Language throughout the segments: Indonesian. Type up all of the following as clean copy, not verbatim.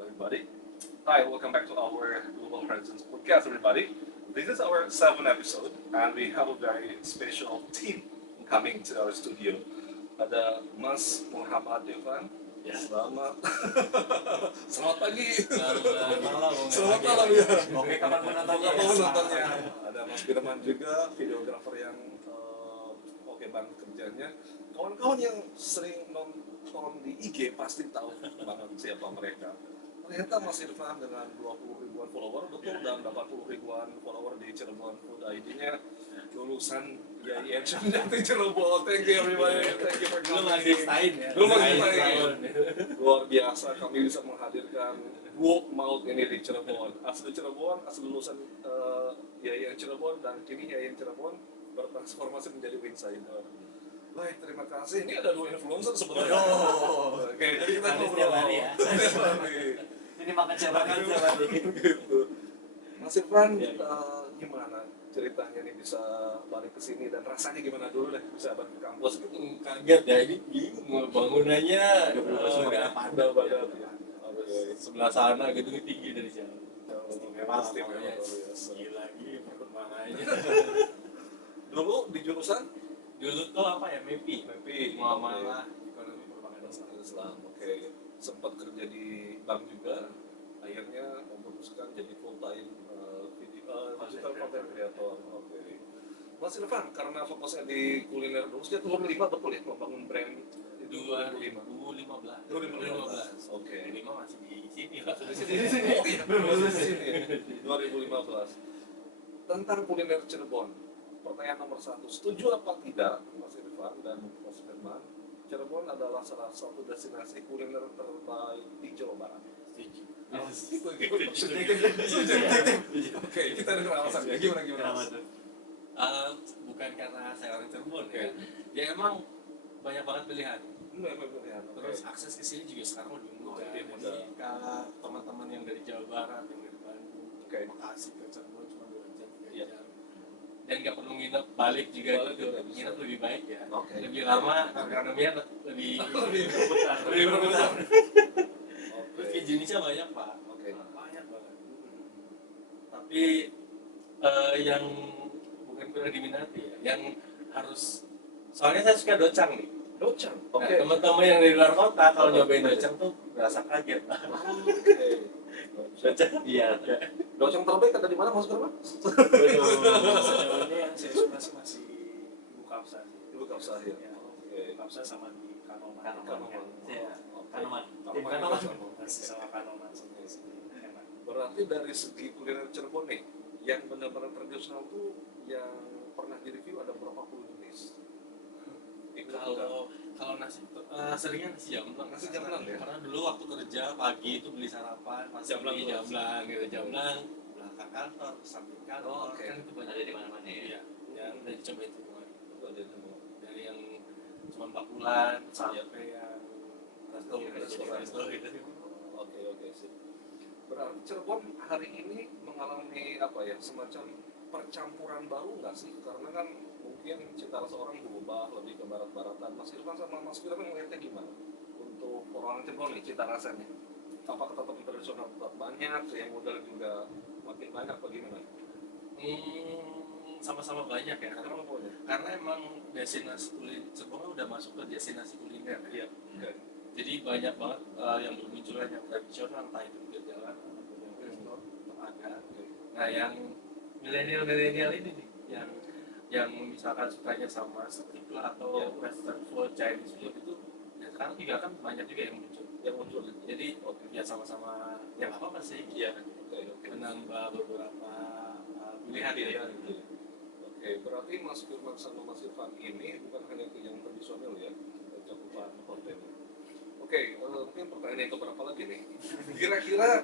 everybody. Hi, welcome back to our Global Horizons podcast, everybody. This is our seventh episode, and we have a very special team coming to our studio. Ada Mas Muhammad Irfan. Ya. Selamat. Selamat pagi. Selamat malam. Selamat malam ya. Oke, kapan menontonnya? Kapan menontonnya? Ada Mas Firman juga, videografer yang oke banget kerjanya. Kawan-kawan yang sering nonton di IG pasti tahu banget siapa mereka. Ternyata Mas Irfan dengan 20 ribuan follower betul dan 80 ribuan follower di Cirebon Food ID-nya lulusan YIN Jati Cirebon. Thank you everybody. Thank you for Lu coming. masih stain ya? Lu masih Stain. stain. Luar biasa kami bisa menghadirkan Walk Maut ini di Cirebon. Asli Cirebon, asli lulusan YIN Cirebon dan kini YIN Cirebon bertransformasi menjadi Winsider. Baik, terima kasih. Ini ada dua influencer sebenarnya. Oke, jadi kita Habis ngobrol. tiap hari ya. Tiap hari. Ini makan siapa kan siapa nih? Gitu. Mas Irfan, Ya. gimana ceritanya nih bisa balik ke sini dan rasanya gimana dulu deh bisa balik ke kampus gitu? Kaget ya, ini bingung bangunannya Udah padat padat ya. ya. Oke. Sebelah sana gedung tinggi dari jauh. Pasti Istimewa luar pokoknya. biasa. Gila lagi perkembangannya. Dulu di jurusan Dulu tuh apa ya, mimpi muamalah ekonomi perbankan Islam. Oke. Sempat kerja di bank juga. Akhirnya memutuskan jadi full time digital content creator. Oke. Mas Irfan, karena fokusnya di kuliner dulu, sejak 2005 betul ya membangun brand itu 2015. 2015. Oke. 2015 masih di sini lah. Di sini. Oh iya, di sini. 2015. Tentang kuliner Cirebon. Pertanyaan nomor 1, setuju apa tidak Mas Irfan dan Mas Firman, Cirebon adalah salah satu destinasi kuliner terbaik di Jawa Barat? Setuju. Oke, kita dengar alasannya. Gimana? Bukan karena saya orang Cirebon ya. Ya emang banyak banget pilihan. Terus akses ke sini juga sekarang lebih mudah. Lebih mudah. Jadi kalau teman-teman yang dari Jawa Barat, yang dari Bandung, Oke. Bekasi ke Cirebon cuma 2 jam, 3 Iya. jam. Dan nggak perlu nginep balik juga Balik gitu. juga bisa. Nginep lebih baik ya. Oke. Lebih lama ekonominya lebih Lebih berputar. Terus jenisnya banyak Pak. Oke. Banyak banget. Tapi yang bukan kurang diminati ya, yang harus soalnya saya suka docang nih. Docang. Nah, Oke. teman-teman yang dari luar kota kalau nyobain docang tuh berasa kaget. Oke. Docang iya. Docang terbaik ada di mana Mas Firman? Sejauh ini yang saya suka sih masih Ibu Kapsa sih. Ibu Kapsa ya. Ya, Oke. Ibu Kapsa sama di Kanoman. Kanoman. Iya. Oke. Kanoman. Kanoman. Masih sama Kanoman sama enak. Berarti dari segi kuliner Cirebon nih, yang benar-benar tradisional tuh yang pernah di-review ada berapa puluh jenis? Kalau nasi seringnya nasi jamblang. Nasi jamblang ya? Karena dulu waktu kerja pagi itu beli sarapan, pas Jamblang beli terus. jamblang gitu, jamblang belakang kantor, samping kantor, Oh, oke. kan itu banyak Ada di mana-mana ya? Iya, yang udah dicobain semua gitu. Itu ada semua. Dari yang cuma bakulan Iya. sampai yang resto gitu. Oke sih. Berarti Cirebon hari ini mengalami apa ya, semacam percampuran baru nggak sih? Karena kan mungkin cita rasa orang berubah lebih ke barat-baratan. Mas Irfan sama Mas Firman melihatnya gimana? Untuk orang Cirebon nih cita rasanya. Apakah tetap tradisional tetap banyak, yang modal juga makin banyak bagaimana? Sama-sama banyak ya, karena emang destinasi kuliner Cirebon udah masuk ke destinasi kuliner ya. Iya. Oke. Jadi banyak banget yang bermunculan yang tradisional, entah itu pinggir jalan ataupun yang resto tetap ada. Nah yang milenial ini nih, yang misalkan sukanya sama street food atau Ya. western food, Chinese food itu, ya sekarang juga kan banyak juga yang muncul. Jadi ya sama-sama yang apa sih? Iya. Oke. Menambah beberapa pilihan ya. Oke, berarti Mas Firman sama Mas Irfan ini bukan hanya ke yang tradisional ya, cakupan konten. Oke, mungkin pertanyaan yang keberapa lagi nih? Kira-kira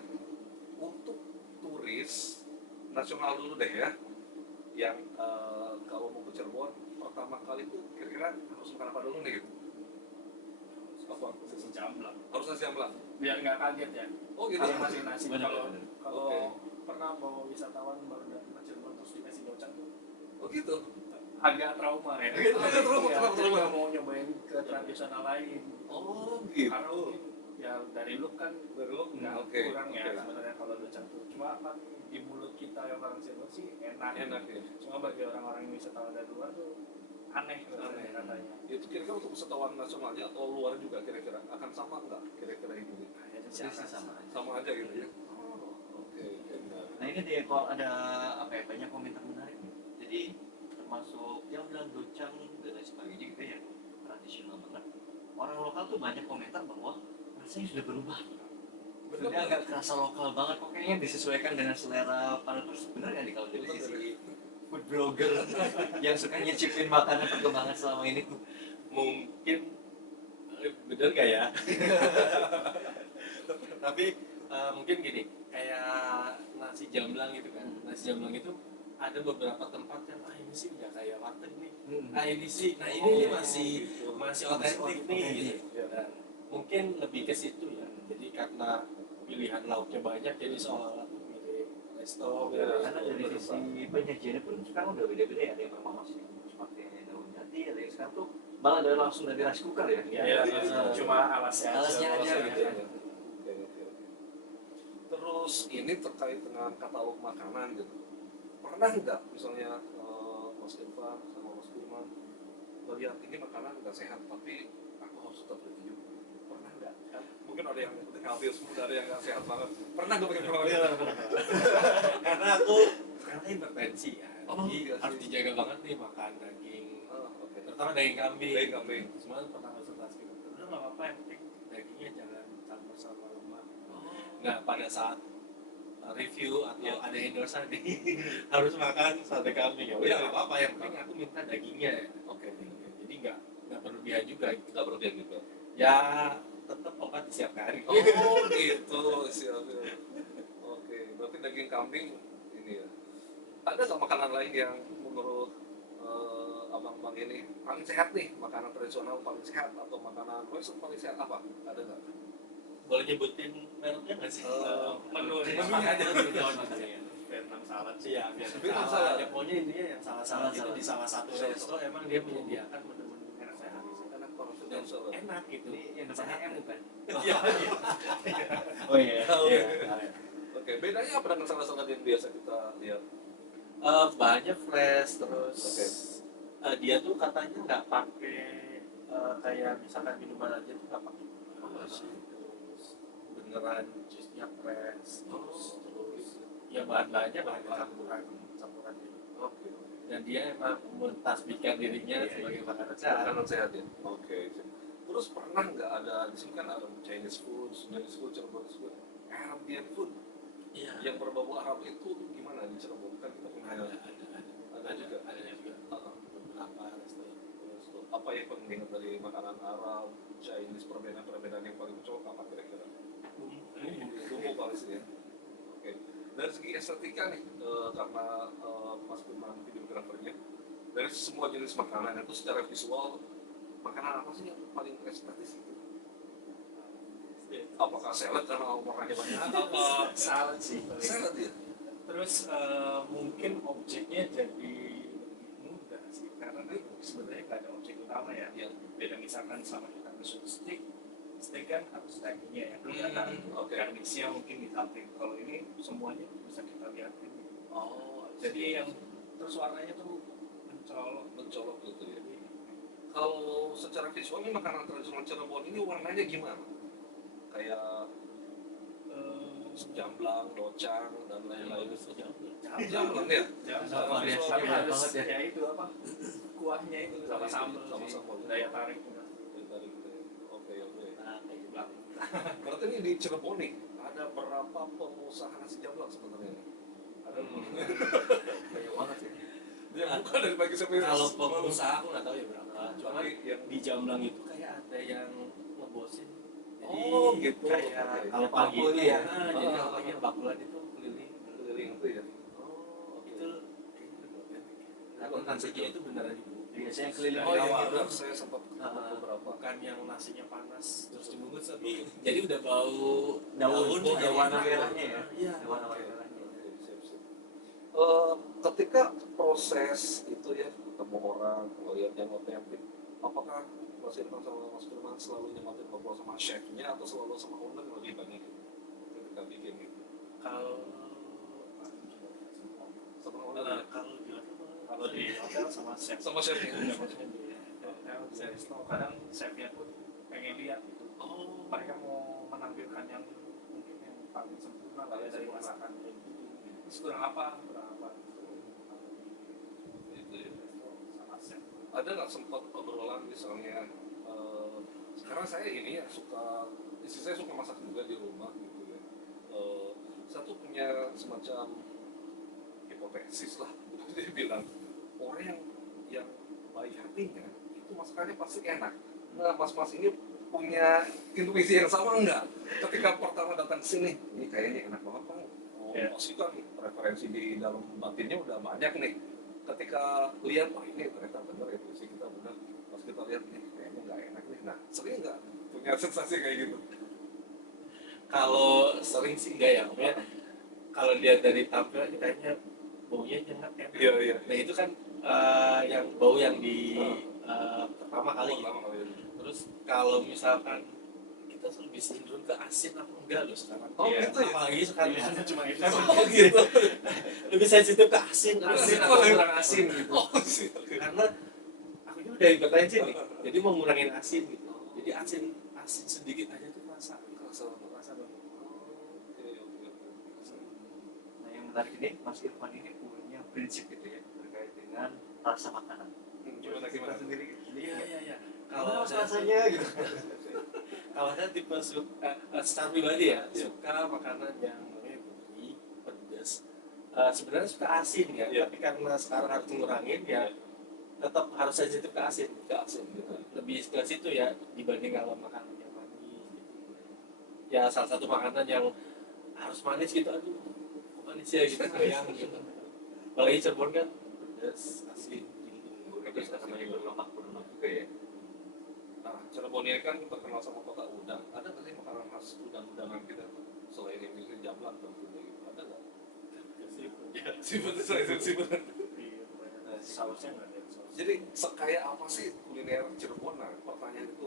untuk turis nasional dulu deh ya, yang kalau mau ke Cirebon pertama kali tuh kira-kira harus makan apa dulu nih? Gitu? Apa? Nasi jamblang Harus nasi jamblang. biar nggak kaget ya. Oh gitu. Kalau masih nasi, kalau Oke. pernah mau wisatawan baru datang ke Cirebon terus dikasih docang tuh Oh gitu. agak trauma ya. Agak trauma, Iya, kenapa jadi trauma? nggak mau nyobain ke tradisional lain. Oh Karena gitu. mungkin ya dari look kan nggak Oke, kurang ya oke. sebenarnya kalau docang tuh. Cuma kan di mulut kita yang orang Cirebon sih enak. Enak ya. Cuma bagi orang-orang yang wisatawan dari luar tuh aneh Aneh. katanya. Itu kira-kira untuk wisatawan nasionalnya atau luar juga kira-kira akan sama nggak kira-kira ini? Kayaknya sih Persis akan sama aja. Sama aja gitu ya. Oh, oke, benar. Nah ini dia kalau ada apa ya, banyak komentar menarik nih. Jadi termasuk yang bilang docang dan lain sebagainya gitu yang tradisional banget. Orang lokal tuh banyak komentar bahwa rasanya sudah berubah. Sudah agak kerasa lokal banget kok, kayaknya disesuaikan dengan selera para terus. Bener nggak nih kalau dari Bener, sisi food blogger yang suka nyicipin makanan perkembangan selama ini? Mungkin bener gak ya? Tapi mungkin gini, kayak nasi jamblang gitu kan. Nasi jamblang itu ada beberapa tempat yang ini sih nggak kayak warteg nih. Ini sih, nah ini masih otentik nih gitu. Dan mungkin lebih ke situ ya. Jadi karena pilihan lauknya banyak, jadi seolah-olah tuh mirip resto. Ya, Karena dari sisi penyajiannya pun sekarang udah beda-beda ya. Ada yang memang masih pakai daun jati, ada yang sekarang tuh malah dari langsung dari rice cooker ya. Ya, cuma alasnya Alasnya aja gitu ya. Oke. Terus ini terkait dengan katalog makanan gitu. Pernah nggak misalnya Mas Irfan sama Mas Firman melihat ini makanan nggak sehat tapi aku harus tetap review? Pernah nggak? Kan mungkin ada yang healthy food, ada yang nggak sehat banget. Pernah nggak pakai program? Karena aku karena hipertensi ya. Oh, Jadi iya sih. harus dijaga banget nih makan daging, Oke. terutama daging kambing. Daging kambing. Semua pernah konsultasi gitu. Udah nggak apa-apa, yang penting dagingnya jangan campur sama lemak. Nah pada saat review atau ada endorsement nih harus makan sate kambing ya. Udah nggak apa-apa, yang penting aku minta dagingnya. Oke. Jadi nggak berlebihan juga. Nggak berlebihan juga. Ya tetap obat disiapkan. Oh gitu, siap. Oke, berarti daging kambing ini ya. Ada nggak makanan lain yang menurut abang-abang ini paling sehat nih, makanan tradisional paling sehat atau makanan western paling sehat apa? Ada nggak? Boleh nyebutin mereknya nggak sih? menunya aja Vietnam salad sih. Iya, biasa Vietnam salad. salad. Ya, pokoknya intinya yang salah-salah itu di salah satu resto emang dia menyediakan menu-menu enak sehat Enak banget dan Vietnam salad. enak gitu. Ini yang depannya M bukan? Iya. Oh iya. Iya. Oke, bedanya apa dengan salad-salad yang biasa kita lihat? Bahannya fresh terus Oke. dia tuh katanya nggak pakai kayak misalkan minuman aja tuh nggak pakai terus beneran jusnya fresh terus ya bahan-bahannya bahan campuran gitu. Oke. Dan dia emang mentasbihkan dirinya sebagai makanan sehat. Makanan sehat ya. Oke. Terus pernah nggak ada di sini kan ada Chinese food, Sudanese food, Cirebonese food, Arabian food Iya. yang berbau Arab itu gimana di Cirebon? Kan kita punya Ada juga. beberapa resto. Apa yang paling diingat dari makanan Arab, Chinese, perbedaan-perbedaan yang paling cocok apa kira-kira? Bumbu paling sih ya. Oke. Dari segi estetika nih, karena Mas Firman videografernya, dari semua jenis makanan itu secara visual, makanan apa sih yang paling estetis itu? Apakah salad karena warnanya banyak? Apa Salad sih. salad ya? Terus mungkin objeknya jadi mudah sih karena kan sebenarnya nggak ada objek utama ya. Iya. Beda misalkan sama kita besuk steak kan harus dagingnya yang kelihatan. Oke. Garnisnya mungkin di samping. Kalau ini semuanya bisa kita lihatin. Oh, Jadi yang terus warnanya tuh mencolok gitu ya. Kalau secara visual ini makanan tradisional Cirebon ini warnanya gimana? Kayak jamblang, docang dan lain-lain. Jamblang ya? Variasi Tapi banyak harus banget ya. ya itu apa kuahnya itu sama sambal Sama sih. sambal. Daya tariknya. Oke. Nah, kayak gitu. Berarti ini di Cirebon nih ada berapa pengusaha nasi jamblang sebenarnya nih? Ada Banyak banget ya. yang bukan dari pagi sampai Kalau pengusaha aku nggak tahu ya berapa. Cuma yang di Jamblang itu kayak ada yang ngebosin. Jadi Oh, gitu. kayak Oke. kalau Yang pagi bakul itu ya? jadi Ah. kalau pagi bakulan itu keliling keliling itu ya. Oh, itu kayaknya udah otentik. Karena nasinya itu beneran ibu. Biasanya keliling Oh, yang awal. itu saya sempat ketemu beberapa. Bukan yang nasinya panas terus dibungkus tapi jadi udah bau Daun, ada jadi warna enak. merahnya ya? Iya. Ada warna-warna merahnya. Ketika proses itu ya ketemu orang melihat yang otentik, apakah Mas Irfan sama Mas Firman selalu nyematin ngobrol sama chefnya atau selalu sama owner lebih banyak ketika bikin gitu? Kalau Sama owner ya? kalau di hotel sama chef. Sama chefnya? Sama chef ya. Hotel bisa resto, kadang chefnya pun pengen lihat gitu. Oh, Mereka mau menampilkan yang mungkin yang paling sempurna lah ya dari masakan kayak gitu. Terus kurang apa gitu. gitu ya. Resto sama chef. Ada nggak sempat obrolan misalnya sekarang saya ini ya suka istri saya suka masak juga di rumah gitu ya. Saya tuh punya semacam hipotesis lah dia bilang orang yang baik hatinya itu masakannya pasti enak. Nah mas-mas ini punya intuisi yang sama enggak ketika pertama datang ke sini ini kayaknya enak banget kan pasti kan referensi di dalam batinnya udah banyak nih ketika lihat wah ini ternyata benar intuisi kita benar pas kita lihat nih kayaknya nggak enak nih nah sering nggak punya sensasi kayak gitu Kalau sering sih enggak ya, maksudnya kalau dia dari tampilan kayaknya baunya nyengat enak. iya Nah itu kan yang bau yang di pertama kali gitu. pertama kali ini. Terus kalau misalkan kita lebih cenderung ke asin apa enggak loh sekarang? Oh, gitu ya? Apalagi sekarang Pilihannya cuma itu. Oh gitu lebih sensitif ke asin atau boleh. kurang asin gitu. oh sih oke. Karena aku juga udah hipertensi nih, jadi mau ngurangin asin gitu. Jadi asin sedikit aja tuh rasa banget. Oke. Nah yang menarik ini Mas Irfan ini punya prinsip gitu ya terkait dengan rasa makanan. Gimana Kita sendiri Iya. kalau Kalau saya rasanya gitu. Kalau saya tipe secara pribadi ya, Iya. suka makanan yang namanya gurih, pedas. Sebenarnya suka asin ya, Iya. tapi karena sekarang harus ngurangin ya, tetap harus sensitif ke asin. Ke asin gitu Lebih ke situ ya dibanding kalau makanan yang manis gitu. Ya salah satu makanan yang harus manis gitu, aduh, kok manis ya gitu, sayang gitu. Apalagi Cirebon kan pedas, asin, gitu. Pedas namanya berlemak juga ya. nah Cirebon ini kan terkenal sama kota udang ada nggak sih makanan khas udang-udangan kita tuh selain yang misalnya jamlan tentunya gitu ada nggak siput Sausnya nggak ada saus. jadi sekaya apa sih kuliner Cirebon nah pertanyaan itu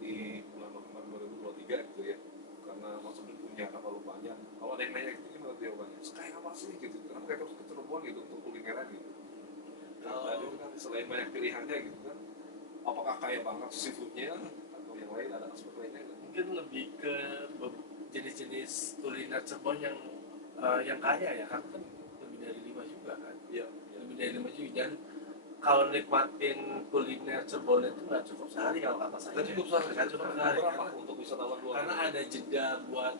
di bulan November 2023 gitu ya karena Mas Udin punya kapal banyak kalau ada yang nanya gitu gimana jawabannya sekaya apa sih gitu kenapa kita harus ke Cirebon gitu untuk kulineran gitu kalau tadi itu kan selain banyak pilihannya gitu kan apakah kaya banget seafoodnya atau yang lain ada aspek lainnya nggak? Mungkin lebih ke jenis-jenis kuliner Cirebon yang kaya ya, karena kan lebih dari 5 juga kan. Iya. Lebih dari 5 juga, dan kalau nikmatin kuliner Cirebon itu nggak cukup sehari kalau kata saya. Nggak cukup sehari. Nggak cukup sehari. Berapa untuk wisatawan luar? Karena ada jeda buat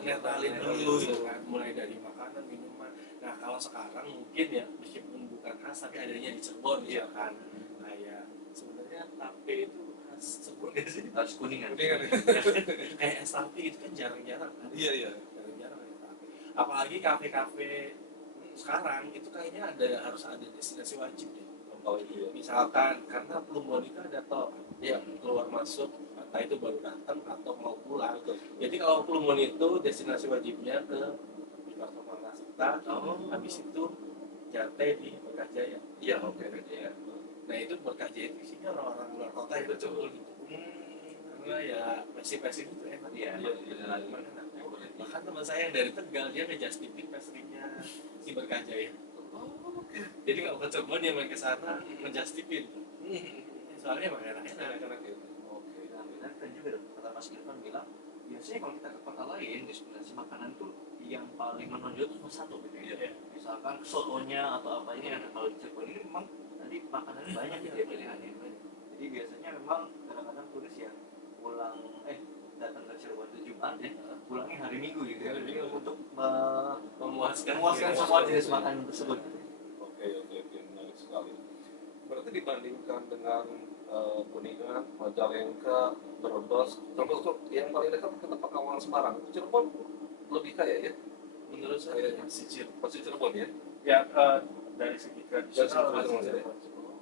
netralin Iya, dulu iya. gitu kan, mulai dari makanan, minuman. Nah kalau sekarang mungkin ya meskipun bukan khas tapi adanya di Cirebon Iya. misalkan kayak sebenarnya tape itu khas Cirebon nggak sih? Harus kuningan. Kuningan ya? Kayak es tape itu kan jarang-jarang kan. Iya. Jarang-jarang es tape. Apalagi kafe-kafe sekarang itu kayaknya harus ada destinasi wajib deh. Oh iya. Misalkan karena Plumbon itu ada tol ya keluar masuk entah itu baru datang atau mau pulang. Jadi kalau Plumbon itu destinasi wajibnya ke Jakarta Mangasita, habis itu Jate di Berkah Jaya. Iya, oke. Ya. Nah itu Berkah Jaya itu isinya orang-orang luar kota yang betul gitu. Karena ya pastry itu enak ya. Bahkan teman saya yang dari Tegal dia ngejustifin pastry-nya si Berkah Jaya. Jadi kalau ke Cirebon dia main ke sana ngejustifin. Soalnya emang enak-enak. Oke. Nah, benar kan juga dong, kata Mas Irfan bilang biasanya kalau kita ke kota lain destinasi makanan tuh yang paling menonjol itu cuma satu gitu ya. Misalkan sotonya atau apa ini ada kalau di Cirebon ini memang tadi makanannya banyak gitu ya pilihannya. Jadi biasanya memang kadang-kadang turis ya pulang datang ke Cirebon itu Jumat ya pulangnya hari Minggu gitu ya. Jadi untuk Memuaskan semua jenis makanan tersebut. Oke, menarik sekali. Berarti dibandingkan dengan Kuningan, Majalengka, Brebes, termasuk yang paling dekat ke tempat Kawalan Semarang, Cirebon lebih kaya ya? menurut saya masih Cirebon ya? Ya dari segi tradisional Dari segi masih tradisional.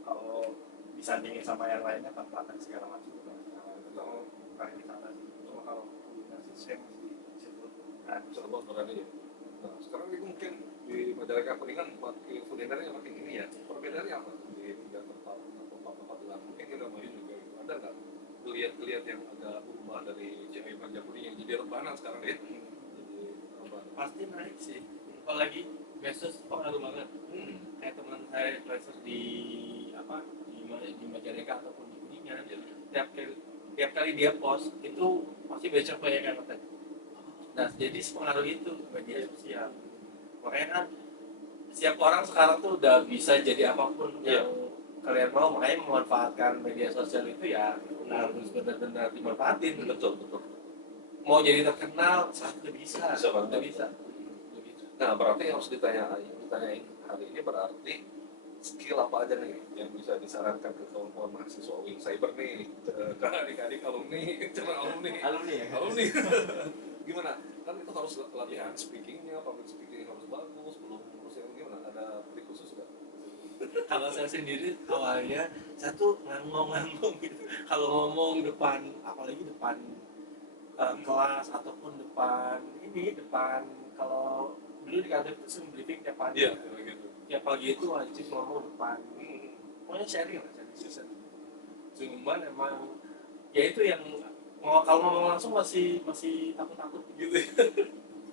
kalau disandingin sama yang lainnya tempat segala macam itu kayak di sana sih. Cuma kalau kuliner sih saya masih Cirebon. Nah, Cirebon berani ya. Nah, sekarang ini mungkin di Majalengka Kuningan makin kulinernya makin ini ya. Perbedaannya apa di tiga tempat atau tempat-tempat yang mungkin kita main juga gitu. Ada nggak geliat-geliat yang agak berubah dari CMI Panjapuri yang jadi rebanan sekarang ya? Jadi rebanan. Pasti naik sih, apalagi medsos pengaruh banget. Kayak teman saya influencer di apa di Majalengka ataupun di Kuningan, tiap kali dia post itu pasti besok banyak yang ngetek. Nah, jadi sepengaruh itu media sosial. Makanya kan setiap orang sekarang tuh udah bisa jadi apapun yang kalian mau, makanya memanfaatkan media sosial itu ya harus benar-benar dimanfaatin. Betul, betul. Mau jadi terkenal, saat udah bisa, Bisa banget. udah bisa. Nah, berarti yang harus ditanyain hari ini berarti skill apa aja nih yang bisa disarankan ke kawan-kawan mahasiswa Wing Cyber nih, ke adik-adik alumni, Alumni ya. alumni. Gimana? Kan itu harus latihan speakingnya, public speaking harus bagus, belum terus yang gimana? Ada trik khusus nggak? Kalau saya sendiri awalnya saya tuh ngangong gitu. Kalau ngomong depan, apalagi depan kelas ataupun depan kalau dulu di kantor itu sering briefing tiap pagi. Iya, gitu. Tiap pagi itu wajib ngomong depan. Pokoknya sharing lah, sharing. Cuman emang ya itu yang kalau ngomong langsung masih takut Gitu.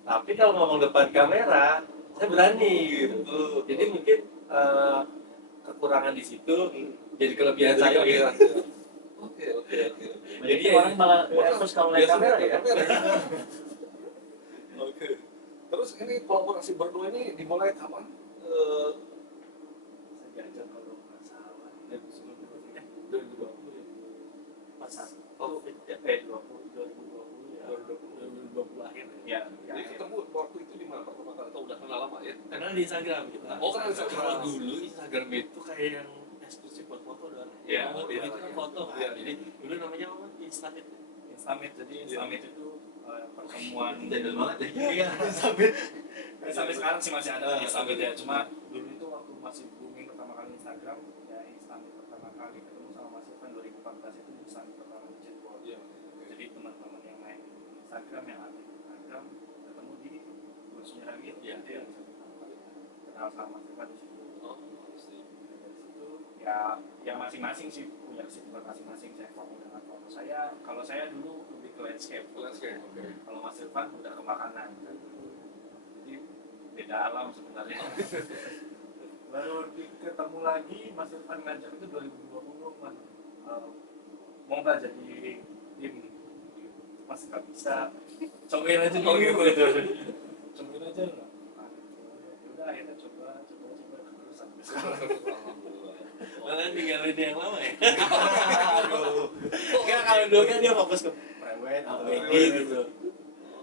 tapi kalau ngomong depan kamera saya berani gitu. Jadi mungkin kekurangan di situ jadi kelebihan saya gitu. Oke. Jadi orang malah nervous kalau lihat kamera ya. Oke. Terus ini kolaborasi berdua ini dimulai kapan? Saya diajak kalau nggak salah 2020 ya. Pas COVID ya, 2020 ya. 2020 akhir ya. Jadi ketemu waktu itu di mana pertama kali? Atau udah kenal lama ya? Karena di Instagram gitu. Oh, kan Instagram. Kalau dulu Instagram itu kayak yang eksklusif buat foto doang. Iya, iya, Itu kan iya. foto kan. Iya. Jadi dulu namanya apa? Instamit. Instamit, jadi Instamit itu pertemuan Jadul banget ya. iya Instamit sampai sekarang sih masih ada Instamit ya, cuma dulu itu waktu masih booming pertama kali Instagram ya, Instamit pertama kali ketemu sama Mas Irfan 2014 itu Instamit pertama di Cirebon. Iya. Jadi teman-teman yang main Instagram yang aktif Instagram ketemu di kursnya Hamid Iya. itu yang pertama kali kenal sama Mas Irfan di situ. Oh, pasti. Dari situ ya masing-masing sih punya kesibukan masing-masing. Saya foto dengan foto saya, kalau saya dulu lebih ke landscape, Oke. kalau Mas Irfan udah ke makanan kan. Jadi beda alam sebenarnya. Baru ketemu lagi Mas Irfan ngajak itu 2020 Mas, mau nggak jadi tim? Mas nggak bisa, cobain aja dulu gitu. Cobain aja lah. Udah akhirnya coba terus sampai sekarang. Alhamdulillah. Malah ninggalin yang lama ya. Enggak, kalau dulu kan dia fokus ke prewed atau EG gitu.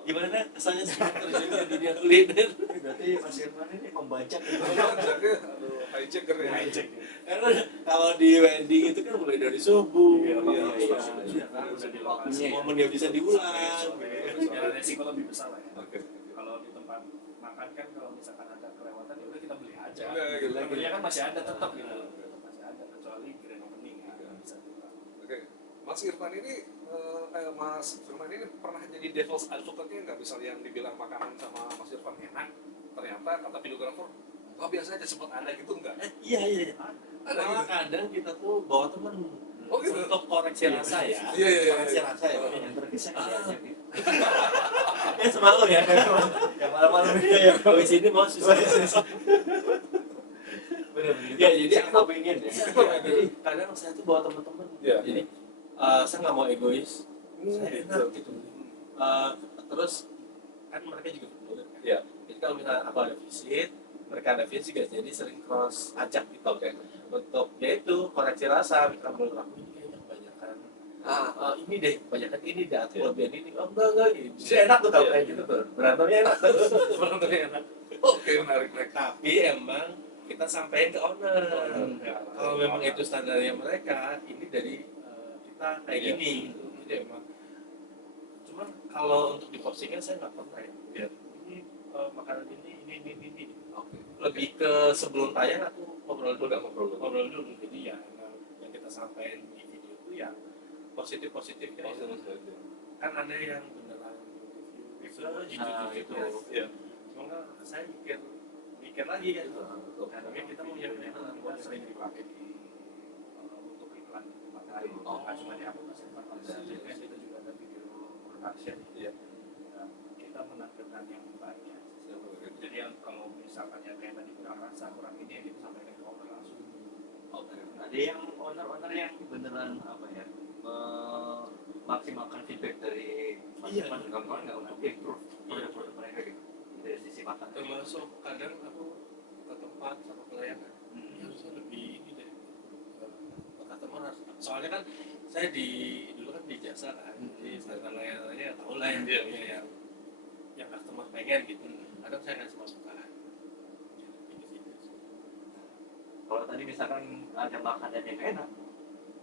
Gimana kesannya sekarang terjun di dunia kuliner? Berarti Mas Irfan ini pembajak gitu. Aduh, hijacker ya. Hijack. Karena kalau di wedding itu kan mulai dari subuh, Iya, iya kan, udah di waktu lokasinya ya. momen nggak bisa diulang. Ya resiko lebih besar lah ya. Oke. Kalau di tempat makan kan kalau misalkan ada kelewatan ya udah kita beli aja. Iya, gitu. Belinya kan masih ada tetap gitu. Tetap masih ada kecuali grand opening ya nggak bisa diulang. Oke. Mas Irfan ini Mas Firman ini pernah jadi devil's advocate-nya nggak? Misalnya yang dibilang makanan sama Mas Irfan enak, ternyata kata videografer oh biasa aja sempat ada gitu nggak? Iya. Ada Malah gitu? kadang kita tuh bawa temen Oh, gitu? untuk koreksi rasa ya. Iya. Koreksi rasa ya. Yang terkisah diajak gitu. Ya semalam ya. Yang malam-malam Iya, yang habis ini mau susah. bener-bener. Ya, jadi saya aku pengen ya. Jadi kadang saya tuh bawa temen-temen. Iya. Jadi saya nggak mau egois. Saya enak gitu. Terus kan mereka juga berdoa. Iya. Jadi kalau misalnya aku ada visit, mereka ada visit guys, jadi sering cross ajak gitu. Oke. Untuk ya itu koreksi rasa, misalkan menurut aku ini kayaknya kebanyakan ini deh, kebanyakan ini deh, atau kelebihan ini. Oh enggak gitu. Jadi enak tuh kalau kayak gitu tuh. Berantemnya enak. Berantemnya enak. Oke, menarik. Tapi emang kita sampaikan ke owner. Kalau memang itu standarnya mereka, ini dari kita kayak Iya. gini. Jadi emang. Cuman kalau untuk dipostingkan saya nggak pernah ya. Iya. Ini makanan ini. Oke. Lebih ke sebelum tayang aku ngobrol Udah ngobrol dulu. Jadi ya yang kita sampaikan di video itu ya positifnya itu. Kan ada yang beneran review itu. Iya. cuma kan saya mikir lagi kan. Karena kita mau yang memang sering dipakai di untuk kan tempat lain. Nggak cuma di aku Mas Irfan, kita juga ada video production. Iya. Ya, kita menampilkan yang banyak. Jadi yang kalau misalkan yang kayak tadi kurang rasa kurang ini kita sampaikan ke owner langsung. Oke. Ada yang owner-owner yang beneran apa ya, maksimalkan feedback dari masukan dan kawan-kawan nggak untuk improve produk-produk mereka gitu dari sisi makanan. Termasuk kadang aku ke tempat sama pelayanan harusnya lebih ini deh, customer harus, soalnya kan saya dulu kan di jasa kan, jadi standar layanannya tahu lah yang dia yang customer pengen gitu. Kadang saya ngasih masukan gitu sih. Kalau tadi misalkan ada makanan yang nggak enak,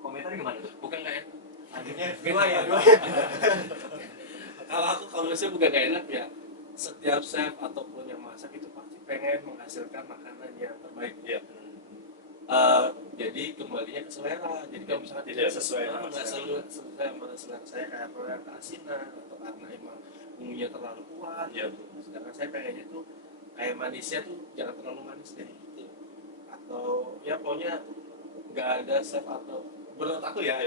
komentar gimana tuh? Bukan nggak enak, Akhirnya dua ya. kalau saya bukan nggak enak ya, setiap chef ataupun yang masak itu pasti pengen menghasilkan makanan yang terbaik ya. Jadi kembalinya ke selera. Jadi kalau misalkan tidak sesuai sama selera saya, karena keasinan atau karena emang bumbunya terlalu kuat, sedangkan saya pengennya tuh kayak manisnya tuh jangan terlalu manis deh gitu. Atau ya pokoknya nggak ada chef atau menurut aku ya,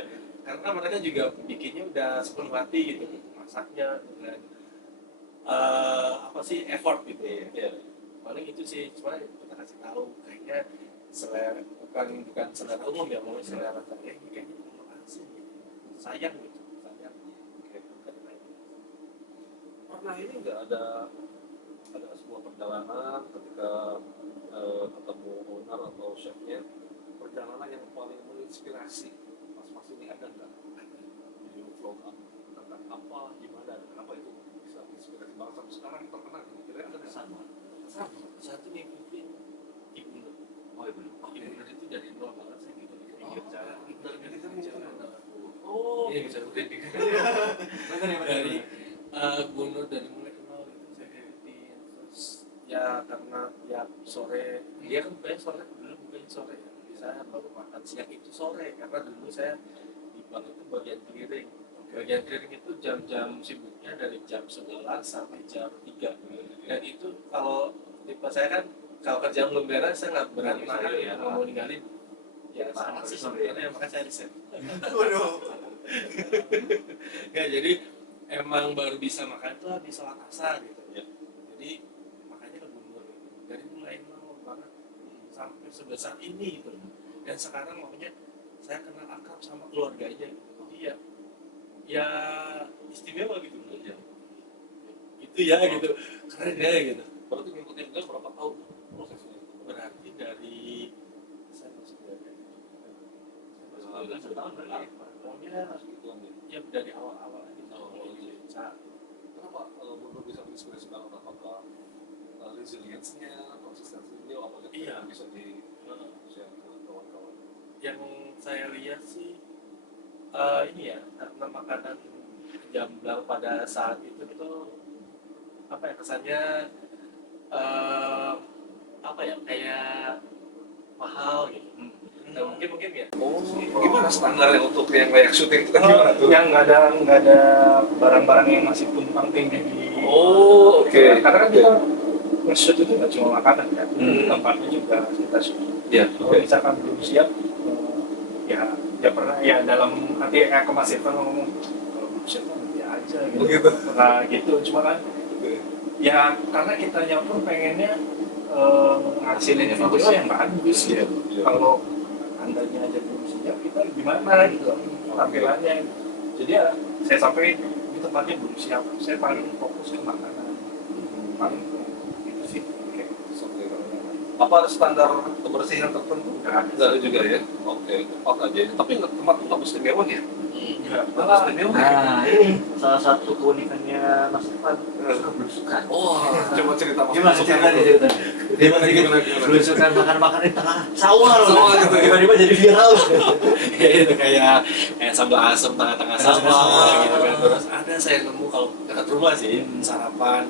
karena mereka juga bikinnya udah sepenuh hati gitu, masaknya dengan apa sih, effort gitu ya. Paling itu sih, cuma kita kasih tahu kayaknya selera bukan selera umum ya, mau selera saya ini kayaknya kurang asin gitu. Sayang gitu, sayang kayak bukan lain. Pernah ini nggak ada sebuah perjalanan ketika ketemu owner atau chefnya, perjalanan yang paling menginspirasi mas ini ada nggak? Video vlog tentang apa, gimana, dan kenapa itu bisa menginspirasi banget sampai sekarang terkenal? Kira-kira ada nggak? Sama. Satu ngikutin Ibu Nur. Oh ibu. Ibu Nur itu dari nol banget saya gitu di pinggir jalan. Dari pinggir jalan. Oh, Iya bisa udah di Bener ya dari Gunur dari mulai kenal gitu saya ngikutin, terus ya karena tiap sore dia kan bukannya sore, dulu bukannya sore ya, jadi saya baru makan siang itu sore karena dulu saya di bank itu bagian clearing itu jam-jam sibuknya dari jam 11 sampai jam 3 dan itu kalau tipe saya kan kalau kerjaan belum beres saya nggak berani makan ya, nggak mau ninggalin ya sama sih sebenarnya, makanya saya riset. Waduh. Ya jadi emang baru bisa makan itu habis sholat asar gitu ya. Jadi makanya ke Gunur gitu. Dari mulai nol banget sampai sebesar ini gitu. Dan sekarang makanya saya kenal akrab sama keluarganya gitu. Jadi ya istimewa gitu ya. Itu ya gitu. Keren ya gitu. berarti ngikutin dia berapa tahun prosesnya? Berarti dari saya masuk dari Setahun berarti. pokoknya Segituan ya. ya dari awal-awal aja. Kenapa Gunur bisa menginspirasi banget? Apakah resilience-nya, konsistensinya, apakah Iya. bisa di-share ke kawan-kawan? Yang saya lihat sih ini ya, karena makanan jamblang pada saat itu apa ya, kesannya apa ya, kayak mahal gitu. Nah, mungkin ya. Oh, gimana standarnya untuk yang layak syuting kita gimana tuh? Yang nggak ada barang-barang yang masih tumpang tindih di. Oh, oke. Karena kan kita nge-shoot itu nggak cuma makanan kan, tempatnya juga kita shoot. Iya. Kalau misalkan belum siap, ya pernah ya dalam hati ke Mas Irfan ngomong kalau belum siap kan nanti aja gitu. Begitu. Nah gitu, cuma kan ya karena kita pun pengennya hasilnya video yang bagus gitu. Kalau andanya aja belum siap, kita gimana gitu tampilannya. Jadi ya saya sampaikan ini tempatnya belum siap, saya paling fokus ke makanan, paling itu sih. Apa ada standar kebersihan tertentu? Nggak ada juga ya? Oke, tempat aja. Tapi tempat istimewa ya? Tempat istimewa. Nah ini salah satu keunikannya Mas Irfan, suka belusukan. Coba cerita Mas. Gimana cerita? Gimana? Belusukan makan di tengah sawah loh. Gitu ya? Tiba-tiba jadi viral. Ya itu kayak sambal asem tengah-tengah sawah gitu kan. Terus ada saya nemu kalau dekat rumah sih sarapan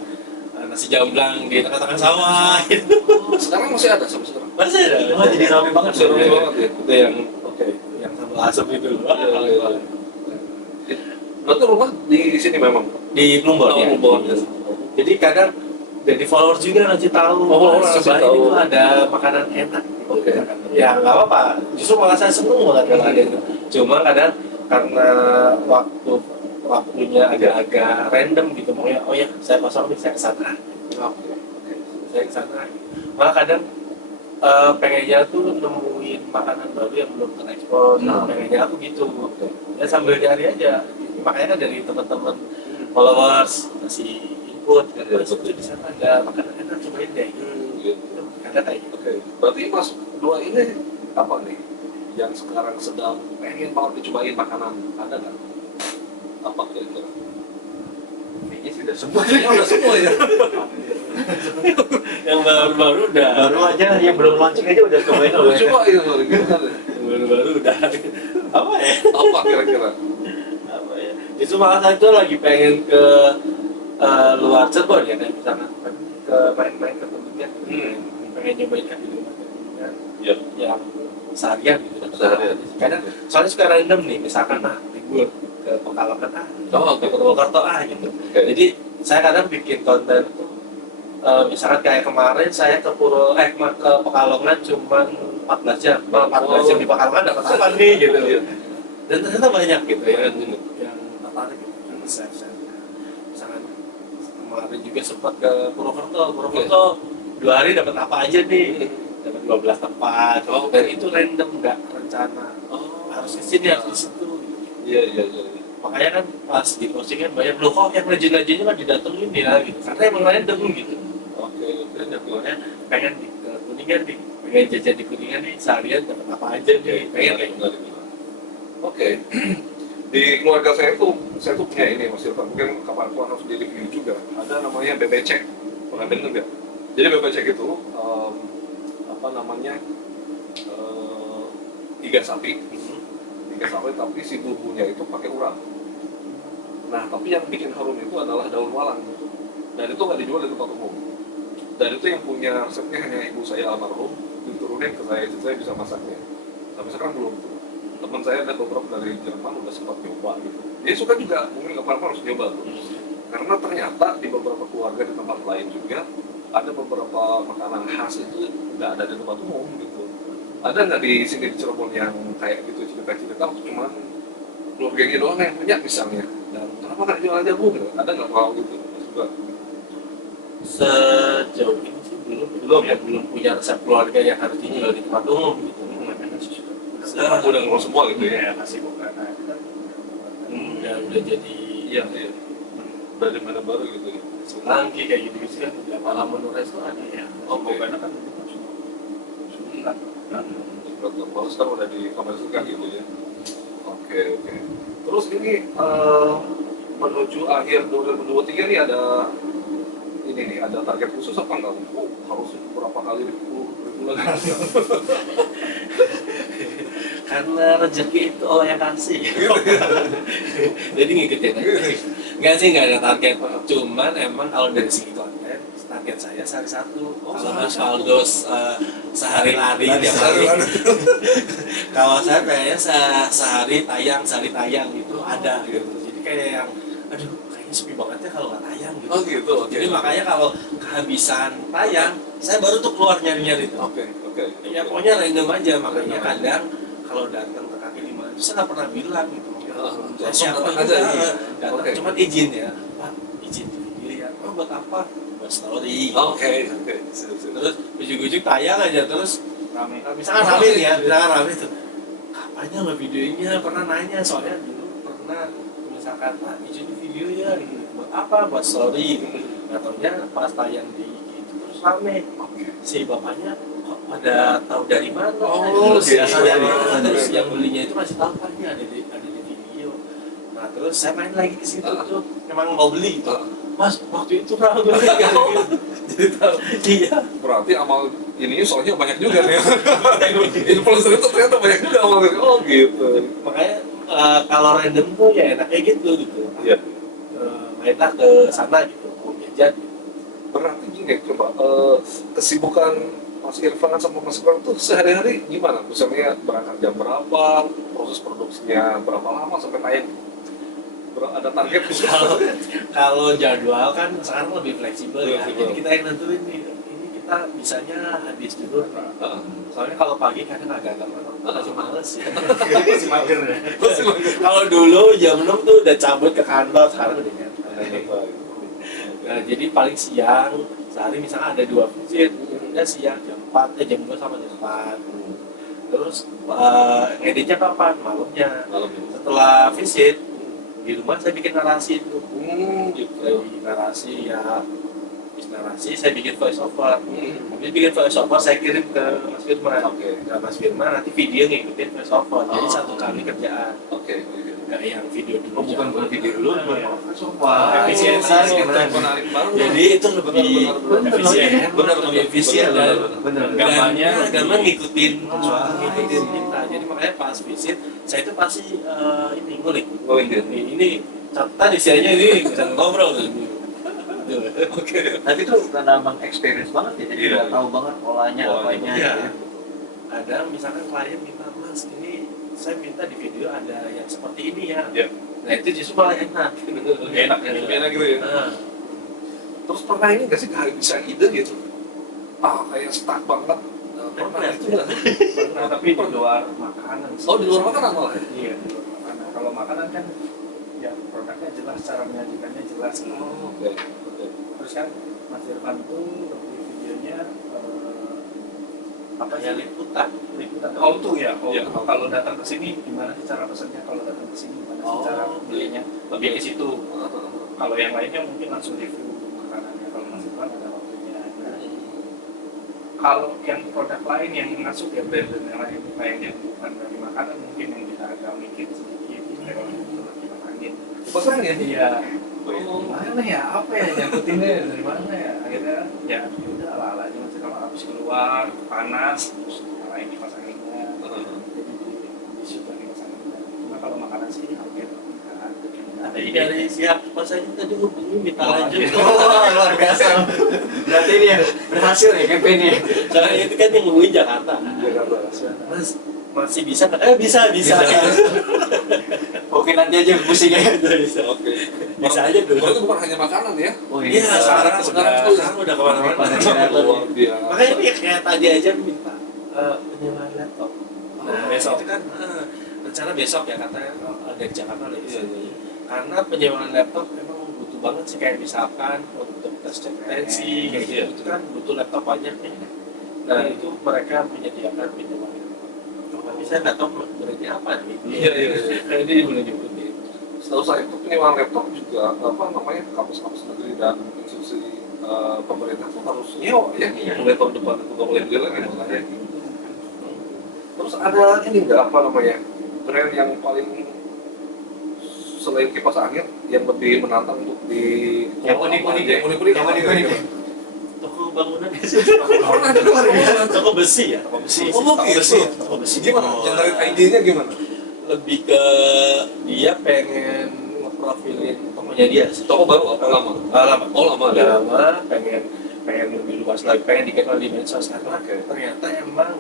nasi jamblang di tengah-tengah sawah gitu. Sekarang masih ada sampai sekarang? Masih ada. Wah jadi ramai banget. Masih ramai banget ya? Itu yang yang sambal asem itu. Berarti rumah di sini memang? Di Plumbon ya. Plumbon. Jadi kadang dari followers juga ngasih tahu, cobain itu ada makanan enak. Oke. Ya nggak apa-apa, justru malah saya seneng banget kalau ada itu. Cuma kadang karena waktunya agak-agak random gitu, maunya oh ya saya kosong nih saya kesana, Oke. saya kesana. Malah kadang pengennya tuh nemuin makanan baru yang belum terekspos, pengennya aku gitu. Ya sambil nyari aja. Makanya kan dari teman-teman followers kasih input, kan itu di sana ada makanan enak cobain deh. Gitu. Ada kayak gitu. Oke. Berarti Mas berdua ini apa nih yang sekarang sedang pengen banget dicobain makanan, ada nggak? Apa kira-kira? Kayaknya sih udah semua. Oh, udah semua ya. Yang baru-baru udah. Baru aja yang belum launching aja udah cobain loh. Udah cobain loh, gimana? Yang baru-baru udah. Apa ya? Apa kira-kira? Apa ya? Justru malah saya tuh lagi pengen ke luar Cirebon ya, kayak misalkan ke main-main ke Kuningan, pengen nyobain kaki lima ke Kuningan, Iya. yang seharian gitu. Seharian. Kadang soalnya suka random nih, misalkan libur ke Pekalongan ke Purwokerto gitu. Oke. Jadi saya kadang bikin konten tuh misalkan kayak kemarin saya ke ke Pekalongan cuman 14 jam, 14 jam di Pekalongan dapat apa nih gitu. Iya. Dan ternyata banyak gitu ya yang tertarik gitu. Saya misalkan kemarin juga sempat ke Purwokerto 2 hari dapat apa aja nih, dapat 12 tempat. Dan itu random, nggak rencana harus ke sini harus di situ. Iya. Makanya kan pas di postingan banyak loh kok yang rajin-rajinnya kan didatengin ya gitu, karena emang random gitu. Oke. Dan jadwalnya pengen ke Kuningan nih, pengen jajan di Kuningan nih seharian dapat apa aja nih, pengen kayak gitu. Oke. Di keluarga saya tuh punya ini Mas Irfan, mungkin kapan-kapan harus di review juga. Ada namanya BBC, pernah dengar nggak? Jadi BBC itu apa namanya 3 sapi tapi si bumbunya itu pakai urap. Nah tapi yang bikin harum itu adalah daun walang, dan itu nggak dijual di tempat umum. Dan itu yang punya resepnya hanya ibu saya almarhum, diturunin ke saya, jadi saya bisa masaknya. Sampai sekarang belum tuh. Teman saya ada beberapa dari Jerman udah sempat nyoba gitu. Dia suka juga, mungkin kapan-kapan harus nyoba tuh. Karena ternyata di beberapa keluarga di tempat lain juga ada beberapa makanan khas itu nggak ada di tempat umum gitu. Ada nggak di sini di Cirebon yang kayak gitu cerita-cerita cuman keluarganya doang yang punya misalnya? Dan kenapa nggak jual aja bu? Ada nggak kalau gitu? Juga. Sejauh ini sih belum punya resep keluarga yang harus dijual di tempat umum gitu. Sekarang udah ngurus semua gitu ya? Ya masih bukan udah jadi Iya. Udah di mana baru gitu ya? Semanggi kayak gitu kan udah malah menu restoran ya. Oke. Karena kan Kalau sekarang udah dikomersilkan gitu ya? Oke. Terus ini menuju akhir 2023 nih ada target khusus apa nggak? Harus berapa kali ribu lagi? Karena rezeki itu Allah yang kasih. Jadi ngikutin aja. Nggak ada target. Cuman emang kalau dari segi konten, target saya sehari satu. Kalau Mas Faldos sehari lari tiap hari. Kalau saya kayaknya sehari tayang gitu ada gitu. Jadi kayak yang aduh kayaknya sepi banget ya kalau nggak tayang gitu. Oh gitu. Jadi makanya kalau kehabisan tayang, saya baru tuh keluar nyari-nyari tuh. Oke. Ya pokoknya random aja, makanya kadang kalau datang ke kaki lima itu saya nggak pernah bilang gitu. Saya siapa aja juga datang, Oke. cuman izin ya, Pak izin dilihat, oh buat apa? Buat story. Oke. Terus ujung-ujung tayang aja terus rame. misalkan rame nih ya, misalkan rame tuh. Kapannya nggak videonya? Pernah nanya soalnya dulu pernah misalkan Pak izin videonya gitu. Buat apa? Buat story gitu. Nggak taunya pas tayang di gitu terus rame. Si bapaknya kok pada tahu dari mana? Oh, Terus gitu. dari mana? Terus yang belinya itu masih tahu kan ini ada di video. Nah terus saya main lagi ke situ tuh, emang mau beli tuh. Mas waktu itu rame banget kan? Jadi tahu. Iya. Berarti amal ini soalnya banyak juga nih. Influencer itu ternyata banyak juga amalnya. Oh gitu. Makanya kalau random tuh ya enaknya gitu. Iya. Mainlah ke sana gitu, mau jajan. Berarti gini, coba kesibukan Mas Irfan sama Mas Irfan tuh sehari-hari gimana? Misalnya berangkat jam berapa, proses produksinya berapa lama sampai tayang? Ada target Kalau jadwal kan sekarang lebih fleksibel ya. Fleksibel. Jadi kita yang nentuin nih, ini kita kita bisanya habis dulu. Soalnya kalau pagi kadang agak-agak masih males ya. Masih mager ya. Kalau dulu jam 6 tuh udah cabut ke kantor, sekarang udah nyantai. Nah, jadi paling siang, sehari misalnya ada 2 visit, udah siang jam 4, jam 2 sama jam 4. Terus ngeditnya kapan? Malamnya. Setelah visit, di rumah saya bikin narasi itu. Gitu. Narasi ya, habis narasi saya bikin voice over. Habis bikin voice over saya kirim ke Mas Firman. Ke Mas Firman nanti video ngikutin voice over. Jadi satu kali kerjaan. Nggak yang video dulu. Bukan video dulu, Wah, efisiensi menarik banget. Jadi itu lebih efisien, lebih efisien dan gambar ngikutin kita. Jadi makanya pas visit, saya itu pasti ini ngulik. Ini catatan isinya ini bisa ngobrol. Oke. Tapi itu karena emang experience banget ya, jadi udah tahu banget polanya apanya. Iya. Ya. Ada misalkan klien minta, Mas ini saya minta di video ada yang seperti ini ya. Nah itu justru malah enak. Lebih enak gitu ya. Terus pernah ini nggak sih kehabisan ide gitu? Kayak stuck banget. Pernah itu nggak? Pernah, tapi di luar makanan sih. Oh, di luar makanan malah ya? Iya, di luar makanan. Kalau makanan kan ya produknya jelas, cara menyajikannya jelas. Oke. Terus kan Mas Irfan tuh di videonya apa sih? Liputan. How to ya. Iya. Kalau datang ke sini gimana sih cara pesannya? Kalau datang ke sini gimana sih cara belinya? Lebih ke situ. Kalau yang lainnya mungkin langsung review makanannya. Kalau Mas Irfan ada waktunya. Nah, kalau yang produk lain yang masuk ya brand-brand yang lain yang bukan dari makanan mungkin yang kita agak mikir sedikit lewat kita angin. Pasangnya? Iya. Gimana ya? Apa ya nyangkutinnya dari mana ya? Akhirnya ya udah ala-ala aja masih kalau habis keluar panas terus nyalain kipas anginnya. Jadi disuka kipas anginnya. Cuma kalau makanan sih hampir ada ide. Dari siapa saja tadi hubungi minta lanjut. Luar biasa. Berarti ini ya berhasil ya campaign-nya. Karena itu kan yang ngomongin Jakarta. Mas masih bisa kan? Bisa. Oke, nanti aja musiknya. Bisa. Oke. Bisa aja dulu. Itu bukan hanya makanan ya? Oh Iya, sekarang udah kemana-mana. Luar biasa. Makanya ini kayak tadi aja minta penyewaan laptop. Nah, besok. itu kan rencana besok ya katanya dari Jakarta lagi. Karena penyewaan laptop memang butuh banget sih, kayak misalkan untuk tes kompetensi kayak gitu itu kan butuh laptop banyak nih. Nah itu mereka menyediakan penyewaan laptop. Tapi saya nggak tahu berarti apa nih. Iya. Kayak ini boleh nyebutin. Setahu saya itu penyewaan laptop juga apa namanya kampus-kampus negeri dan institusi pemerintah tuh harus nyewa ya. Mulai tahun depan itu nggak boleh beli lagi makanya. Terus ada ini nggak apa namanya brand yang paling selain kipas angin yang lebih menantang untuk di Yang unik-unik ya? yang unik-unik Yang unik-unik ya? Toko bangunan Pernah juga toko besi ya, toko besi. Toko besi. Gimana? Generate idenya gimana? Lebih ke dia pengen ngeprofilin tokonya dia. Toko baru apa lama? Lama. Oh lama Udah ya. lama, pengen lebih luas lagi, pengen dikenal di medsos karena Oke. ternyata emang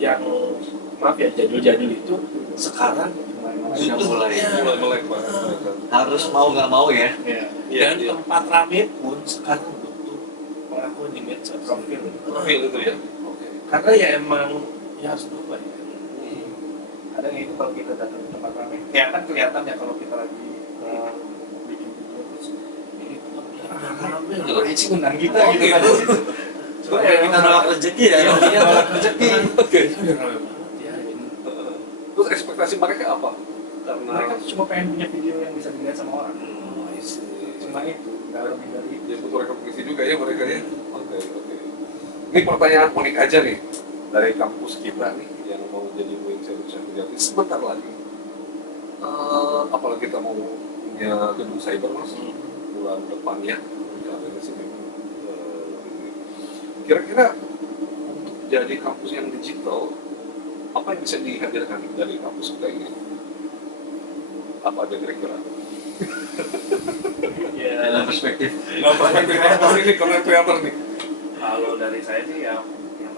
yang maaf ya jadul-jadul itu sekarang Sudah mulai. Mulai melek banget mereka. Harus mau nggak mau ya. dan tempat rame pun sekarang butuh pengakuan di medsos. Profil itu ya. Oke. Karena ya emang ya harus berubah ya. Kadang itu kalau kita datang ke tempat ramai kelihatan ya kalau kita lagi bikin video terus ini Rame ngapain sih ngundang kita Oh, gitu kan. gitu. Cuma kayak kita nolak rezeki ya. Iya, nolak rezeki. Oke. Udah rame banget ya. Terus ekspektasi mereka apa? Karena Mereka tuh cuma pengen punya video yang bisa dilihat sama orang. I see. Cuma itu, nggak lebih dari itu. Ya butuh rekomendasi juga ya mereka ya. Oke. Ini pertanyaan unik aja nih dari kampus kita nih yang mau jadi wing chef Jati sebentar lagi. Apalagi kita mau punya gedung cyber mas bulan depannya. Katanya sih memang, kira-kira untuk jadi kampus yang digital apa yang bisa dihadirkan dari kampus kita ini? Apa aja kira-kira? Ya, Dalam perspektif. Nah, perspektif kreator ini, konten kreator nih. kalau dari saya sih yang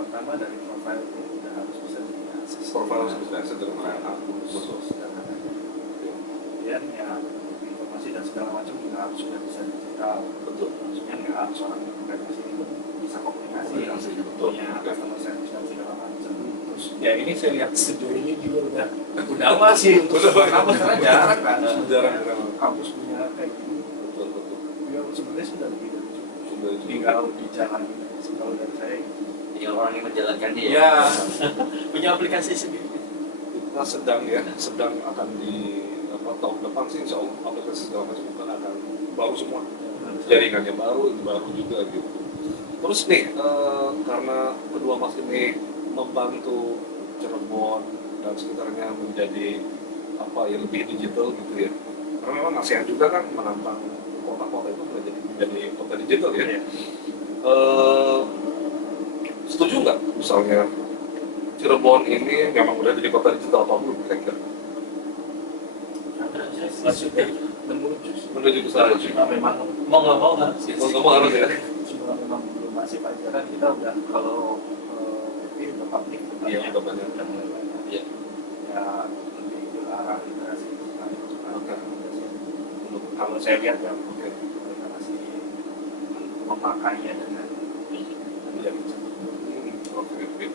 pertama dari profile itu udah harus bisa diakses. Profil harus bisa sederhana. Betul, sederhana. Kemudian ya informasi dan segala macam juga harus sudah bisa digital. Betul. Maksudnya nggak harus orang yang di sini pun bisa komunikasi. punya customer service dan segala macam. Terus ya ini saya lihat sejauh ini juga udah lama sih untuk sebuah kampus karena jarang kan. Jarang. Kampus punya kayak gini. Betul. Ya sebenarnya sudah begitu. Sudah Tinggal bicara kalau dari saya. tinggal orang yang menjalankannya ya. Ya, Punya aplikasi sendiri. kita sedang akan di tahun depan sih insya Allah aplikasi segala macam akan baru semua, jaringannya baru, ini baru juga gitu. Terus nih karena kedua mas ini membantu Cirebon dan sekitarnya menjadi lebih digital gitu ya, karena memang ASEAN juga kan menantang kota-kota itu menjadi kota digital ya. Setuju nggak misalnya Cirebon ini memang udah jadi kota digital apa belum kira-kira? Menuju ke sana sih. memang Mau nggak mau harus. Mau nggak mau harus ya. cuma memang belum masih pelajaran kita udah kalau ini udah publik Iya, udah banyak. udah mulai banyak. Iya. Ya lebih ke arah literasi digital itu kan. Oke. Kalau saya lihat ya mereka masih memakainya dengan menjadi Oke.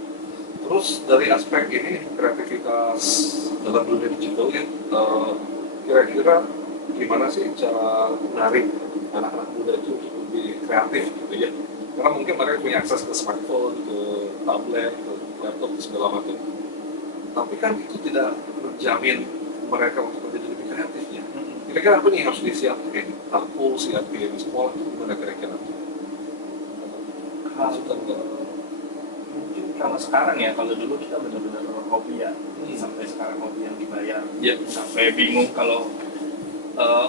Terus dari aspek ini kreativitas dalam dunia digital ya, kira-kira gimana sih cara menarik anak-anak muda itu untuk lebih kreatif gitu ya? Karena mungkin mereka punya akses ke smartphone, ke tablet, ke laptop, segala macam. Tapi kan itu tidak menjamin mereka untuk menjadi lebih kreatif ya. Kira-kira apa nih yang harus disiapin? Aku siapin sekolah itu gimana kira-kira? mungkin kalau sekarang ya, kalau dulu kita benar-benar hobi ya, sampai sekarang hobi yang dibayar, sampai bingung kalau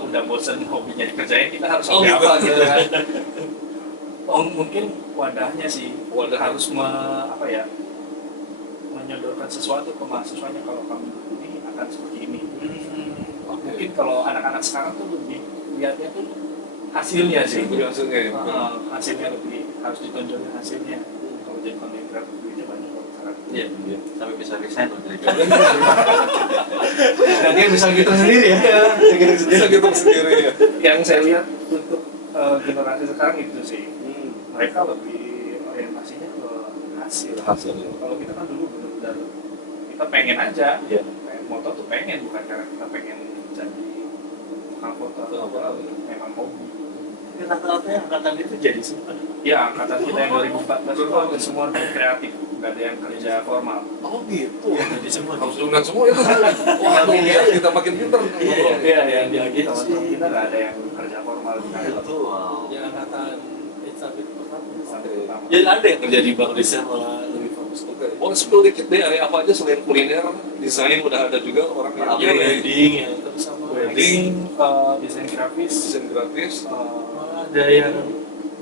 udah bosen hobinya dikerjain, kita harus hobi apa gitu kan. Mungkin wadahnya sih, harus menyodorkan sesuatu ke mahasiswanya, kalau kamu ini akan seperti ini. Mungkin kalau anak-anak sekarang tuh lebih lihatnya tuh hasilnya sih. Hasilnya ya. Hasilnya lebih harus ditonjolkan hasilnya. Kalau jadi konten kreator duitnya banyak kalau sekarang. Iya. Sampai bisa resign loh dari Dan dia bisa gitu sendiri ya. Bisa gitu sendiri ya. Yang saya lihat untuk generasi sekarang itu sih, mereka lebih orientasinya ke hasil. Kalau kita kan dulu benar-benar kita pengen aja, pengen foto tuh pengen, bukan karena kita pengen jadi tukang foto atau memang hobi. Rata-rata angkatan itu jadi semua. Ya, angkatan kita yang 2014 itu hampir semua kreatif, nggak ada yang kerja formal. Oh gitu. Jadi semua. Harus diundang semua itu. Wah, kita makin pinter. Iya, yang Iya, di gitu teman-teman sih. kita nggak ada yang kerja formal di kantor. itu. Wow. Yang angkatan sampai pertama. Sampai pertama. Jadi ada yang kerja di bank riset malah lebih fokus. Oke, boleh spill dikit deh area apa aja selain kuliner, desain udah ada juga orang yang Ya wedding ya terus sama Wedding, desain grafis, desain gratis. malah ada yang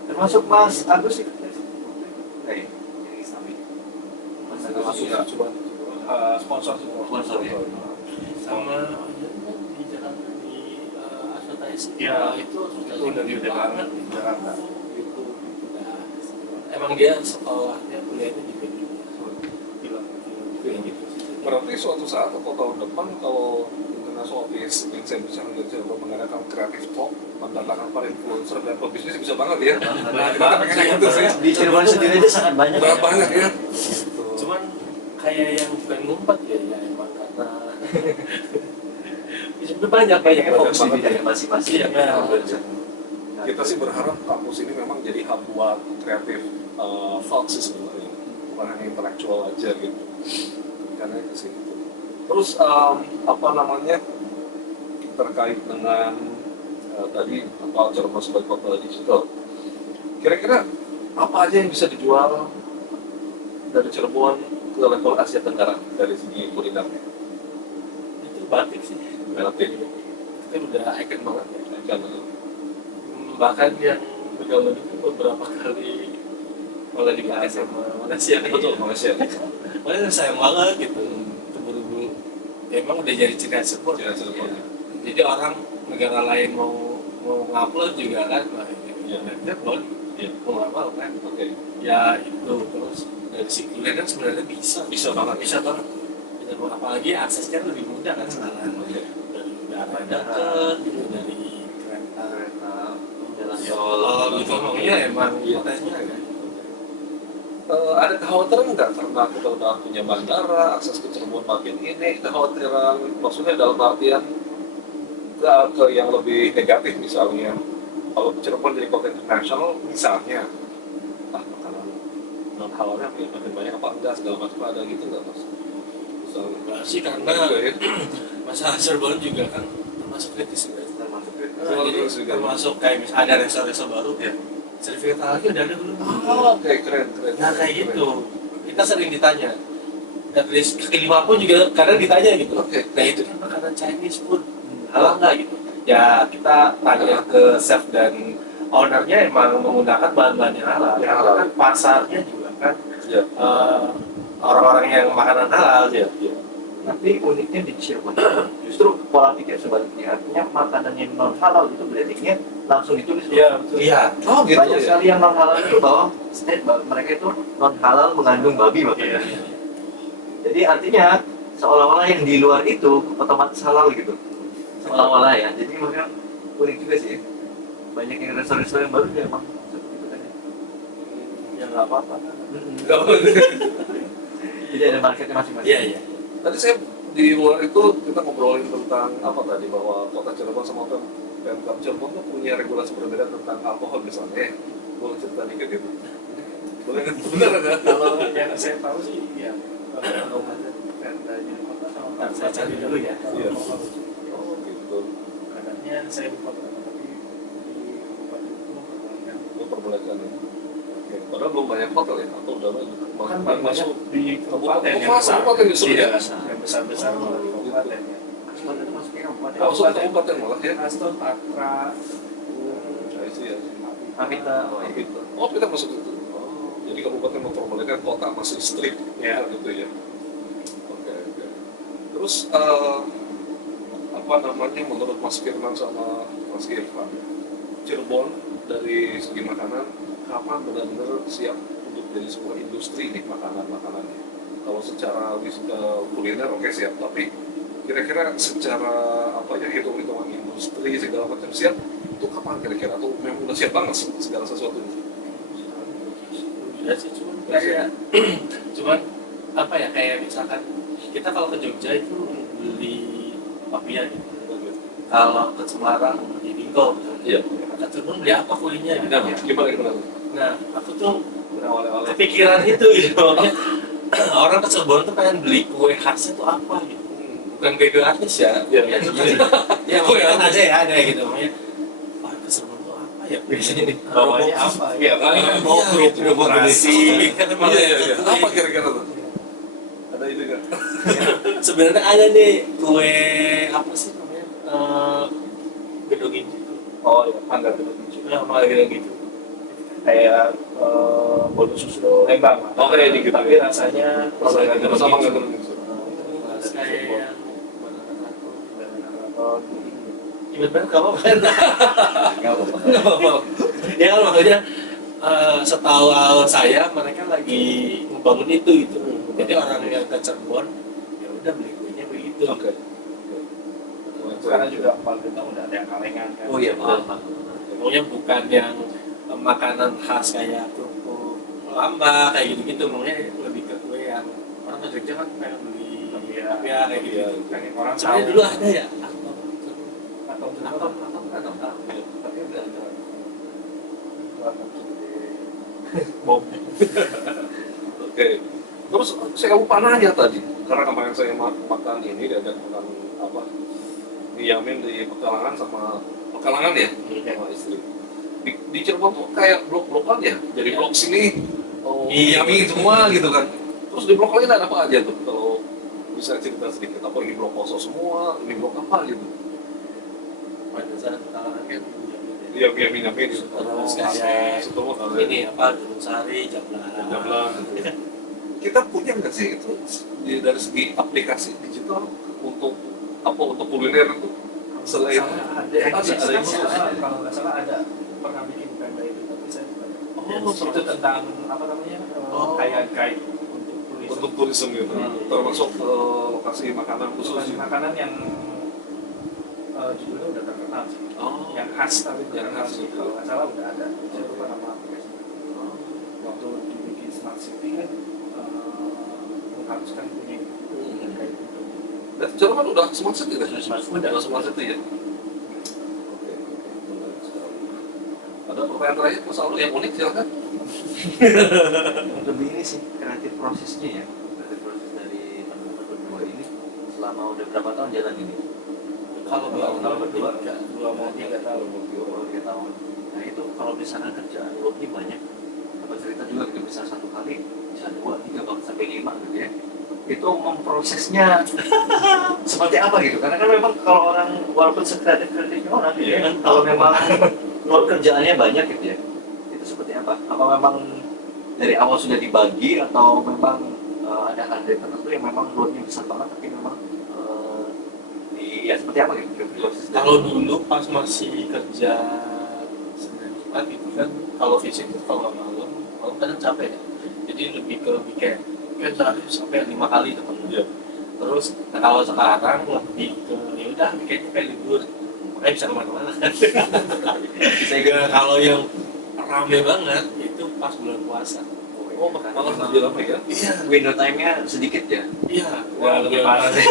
termasuk Mas Agus sih. Kayak yang Islami. Masa Ada nggak masuk juga, ya? coba. Sponsor. Sponsor ya? sama di Jakarta di advertising. Ya, itu udah banget di Jakarta. Gitu. Nah, emang dia sekolahnya kuliahnya di Bandung. Film. Gitu. Berarti suatu saat atau tahun depan kalau International Office Vincent bisa mengadakan kreatif talk, mendatangkan para influencer dan pebisnis bisa banget ya. Nah, kita pengen yang itu sih. Di Cirebon sendiri aja sangat banyak. Banyak ya. Cuman kayak yang bukan ngumpet ya emang karena sebenarnya banyak Banyak yang fokus di banget. bidangnya masing-masing. Iya, Ya. Kita sih berharap kampus ini memang jadi hub buat kreatif thought sih sebenarnya, bukan hanya intelektual aja gitu. Karena itu sih. Terus apa namanya terkait dengan tadi Cirebon sebagai kota digital. Kira-kira apa aja yang bisa dijual dari Cirebon ke level Asia Tenggara dari segi kulinernya? itu batik sih. Batik. Itu kan udah icon banget ya. Kan, Bahkan yang bergaul itu beberapa kali malah dipakai sama Malaysia. betul Malaysia. Makanya sayang banget gitu. Itu buru-buru. Emang udah jadi ciri khas Cirebon. Ciri khas Cirebon. Jadi orang negara lain mau ngupload juga kan, Iya. Cirebon. Iya. Mau nggak mau kan. Oke. Ya itu terus dari segi kuliner sebenarnya bisa banget. Dan apalagi aksesnya lebih mudah kan sekarang. Oke. Dari udara dekat gitu, dari kereta Jalan tol gitu. Makanya emang Iya. kotanya kan. ada kekhawatiran nggak karena kita udah punya bandara, akses ke Cirebon makin ini, kekhawatiran maksudnya dalam artian ke yang lebih negatif misalnya, kalau Cirebon jadi kota internasional misalnya, makanan non halalnya makin banyak apa enggak segala macam ada gitu nggak mas? Misalnya. Enggak sih, karena Juga ya. masalah Cirebon juga kan termasuk kritis sebenarnya. Jadi juga. termasuk kayak misalnya ada resto-resto baru ya, sertifikat halal udah ada belum? Oke, keren. Nah kayak gitu, kita sering ditanya. At least kaki lima pun juga kadang ditanya gitu. Oke. Nah itu kan makanan Chinese food, halal nggak gitu? Ya kita tanya ke chef dan ownernya emang menggunakan bahan-bahan yang halal. Yang Karena halal. kan pasarnya juga kan Ya. orang-orang yang makanan halal ya. Tapi uniknya di Cirebon justru pola pikir sebaliknya, artinya makanan yang non halal itu brandingnya langsung ditulis. Iya, betul. Iya. Oh gitu Banyak ya. sekali yang non halal itu bawah state mereka itu non halal mengandung babi Iya. makanya. Jadi artinya seolah-olah yang di luar itu otomatis halal gitu. Seolah-olah ya. Jadi makanya unik juga sih. Banyak yang restoran-restoran yang baru dia emang seperti itu kan. Ya nggak apa-apa. Nggak boleh. Jadi ada marketnya masing-masing. Iya iya. Tadi saya di luar itu kita ngobrolin tentang apa tadi, bahwa kota Cirebon sama Pemkab Cirebon tuh punya regulasi berbeda tentang alkohol misalnya. Boleh cerita dikit itu? Boleh kan? Bener kan? Kalau yang saya tahu sih, ya kalau ada perdanya kota sama Saya cari dulu ya. Iya. Oh gitu. Kadarnya saya lupa berapa, tapi di kabupaten itu memperbolehkan. Itu perbolehkan ya. Oke. Padahal belum banyak hotel ya, atau udah banyak? Kan banyak masuk di kabupaten yang besar. Kabupaten justru ya? Yang besar-besar malah di kabupaten ya. Aston itu masuknya kabupaten. Masuk ke kabupaten malah ya? Aston, Patra, Nah itu ya. Kapita. Oh, iya. Kita. Oh kita masuk itu. Oh, jadi kabupaten memperbolehkan, kota masih strict Ya. gitu ya. Oke. Terus apa namanya, menurut Mas Firman sama Mas Irfan, Cirebon dari segi makanan kapan benar-benar siap untuk jadi sebuah industri nih makanan-makanannya? Kalau secara kuliner oke siap, tapi kira-kira secara apa ya, hitung-hitungan industri segala macam siap itu kapan kira-kira, atau memang udah siap banget segala sesuatunya? Udah sih, cuman apa ya, kayak misalkan kita kalau ke Jogja itu beli papia gitu. Kalau ke Semarang di Bingko, Iya. ke Cirebon beli apa kulinya gitu. Nah, gimana? Nah, aku tuh Pernah oleh-oleh. kepikiran itu gitu. Maksudnya, orang ke Cirebon tuh pengen beli kue khasnya tuh apa gitu. Bukan kue artis ya. Iya. Ya, kue kan ada gitu. Makanya, wah ke Cirebon tuh apa ya biasanya nih? bawahnya apa? Iya, paling kan mau Kerupuk berisi. Iya. Apa kira-kira tuh? Ada ide nggak? Sebenarnya ada nih kue apa sih namanya? Gedung itu. Oh ya, panggang gedung hijau. Nah, malah gitu. Kayak bolu susu Lembang. Oh, kayak di gitu Tapi ya. rasanya Sama nggak gedung itu? Kayak yang Oh, bener kamu kan? Nggak apa-apa. Ya kan maksudnya setahu saya mereka lagi membangun itu gitu. Jadi orang yang ke Cirebon ya udah beli kuenya begitu. Oke. karena juga kalau kita udah ada yang kalengan kan. Oh iya, betul. Pokoknya bukan yang makanan khas kayak kerupuk lamba kayak gitu-gitu, maunya lebih ke kue yang orang ke Jogja kan pengen beli Iya. ya kayak gitu. Pengen orang Sebenarnya tahu. dulu ada ya. Atau Tapi udah ada. Bom. Oke. Terus saya lupa nanya tadi, karena kemarin saya makan ini, diajak makan apa? Diamin di Pekalongan ya, sama istri. Di Cirebon tuh kayak blok-blokan ya, jadi blok sini, Iya. Diamin semua gitu kan. Terus di blok lain ada apa aja tuh? Kalau bisa cerita sedikit, apa di blok Poso semua, di blok apa gitu? Pada saat Pekalongan kan Iya, Diamin. terus kayak Setelah ini apa Gunung Sari, Jablan. Kita punya nggak sih itu dari segi aplikasi digital untuk kuliner itu selain Kalau nggak salah ada pernah bikin pemda itu, tapi saya lupa. Oh, Itu tentang apa namanya, kayak guide untuk turis. untuk turisme gitu, termasuk lokasi makanan khusus Lokasi gitu. makanan yang judulnya udah terkenal sih. Oh, Yang khas tapi Yang terkenal khas. sih. Kalau nggak salah udah ada. Saya lupa nama aplikasinya. Waktu dibikin smart city kan mengharuskan punya kayak gitu. Dan Jerman udah smart city kan? Udah. Udah smart city ya? Oke, menarik sekali. Ada pertanyaan terakhir Mas Aul yang unik silakan. Lebih ini sih kreatif prosesnya ya, kreatif proses dari teman-teman berdua ini selama udah berapa tahun jalan ini? Kalau tahun berdua, 2 mau 3 tahun. 3 tahun. Nah itu kalau misalnya kerjaan lo ini banyak, dapat cerita juga gitu, bisa 1 kali, bisa 2, 3, bahkan sampai 5 gitu ya. Itu memprosesnya seperti apa gitu? Karena kan memang kalau orang walaupun sekreatif-kreatifnya orang gitu ya, kalau memang load kerjaannya banyak gitu ya, itu seperti apa? Apa memang dari awal sudah dibagi atau memang ada hal-hal tertentu yang memang loadnya besar banget tapi memang ya seperti apa gitu proses dari- Kalau dulu pas masih kerja Senin Jumat gitu kan, kalau fisik itu kalau malam kadang capek ya. Jadi lebih ke weekend sehari sampai 5 kali ketemu. Iya. Terus kalau sekarang lebih ke ya udah weekendnya kayak libur, makanya bisa kemana-mana. Kalau yang rame banget itu pas bulan puasa. Oh, malah lebih lama ya? Iya, window time-nya sedikit ya. iya. Wah, lebih parah deh.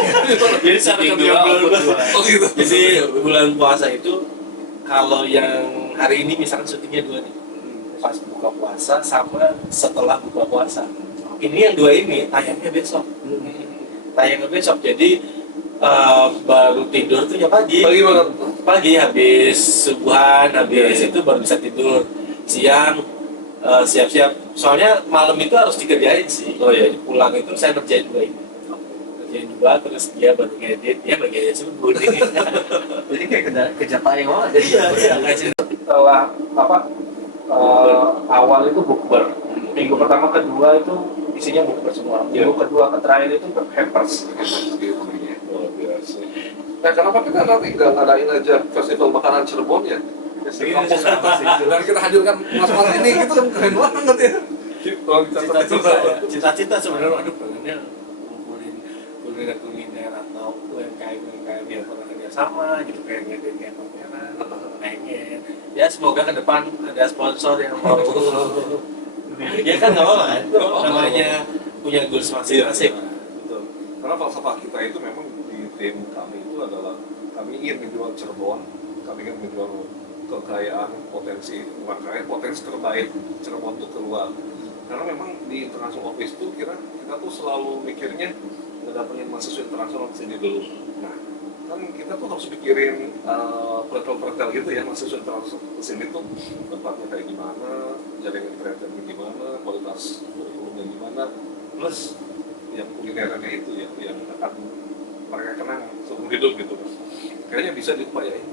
Jadi secara Meeting kerja dua, bulan output dua. Oh gitu. Jadi bulan puasa itu kalau yang hari ini misalkan syutingnya 2 nih, pas buka puasa sama setelah buka puasa. Ini yang 2 ini tayangnya besok. Tayangnya besok. Jadi baru tidur tuh ya pagi. Pagi banget. Pagi habis subuhan, habis itu baru bisa tidur. Siang siap-siap. Soalnya malam itu harus dikerjain sih. Oh iya. Jadi pulang itu saya kerjain 2 ini. Kerjain 2 terus dia baru ngedit, dia bagiannya subuh nih. Jadi kayak kerja tayang banget. Iya, kayak sih. Setelah awal itu bukber, minggu pertama kedua itu isinya bukber semua, minggu kedua ke terakhir itu hampers. Luar biasa. Nah, kenapa kita nanti nggak ngadain aja festival makanan Cirebon ya? Iya, sama sih. Dan kita hadirkan Mas ini gitu kan keren banget ya. Tolong dicatat itu. Cita-cita sebenarnya aduh pengennya ngumpulin kuliner atau UMKM yang pernah kerja sama gitu kayak ngedit pameran, pengen ya semoga ke depan ada sponsor yang mau ya kan nggak apa-apa kan namanya punya goals masing-masing. Betul. Karena falsafah kita itu memang di tim kami itu adalah kami ingin menjual Cirebon, kami ingin menjual kekayaan potensi UMKM, potensi terbaik Cirebon itu keluar. Karena memang di international office itu kita tuh selalu mikirnya ngedatengin mahasiswa internasional ke sini dulu. Nah, kan kita tuh harus pikirin pretel-pretel gitu ya, mahasiswa internasional ke sini tuh tempatnya kayak gimana, jaringan kreatifnya gimana, kualitas kurikulumnya gimana, plus yang kulinernya itu ya, yang akan mereka kenang seumur hidup gitu kan. Kayaknya bisa diupayain.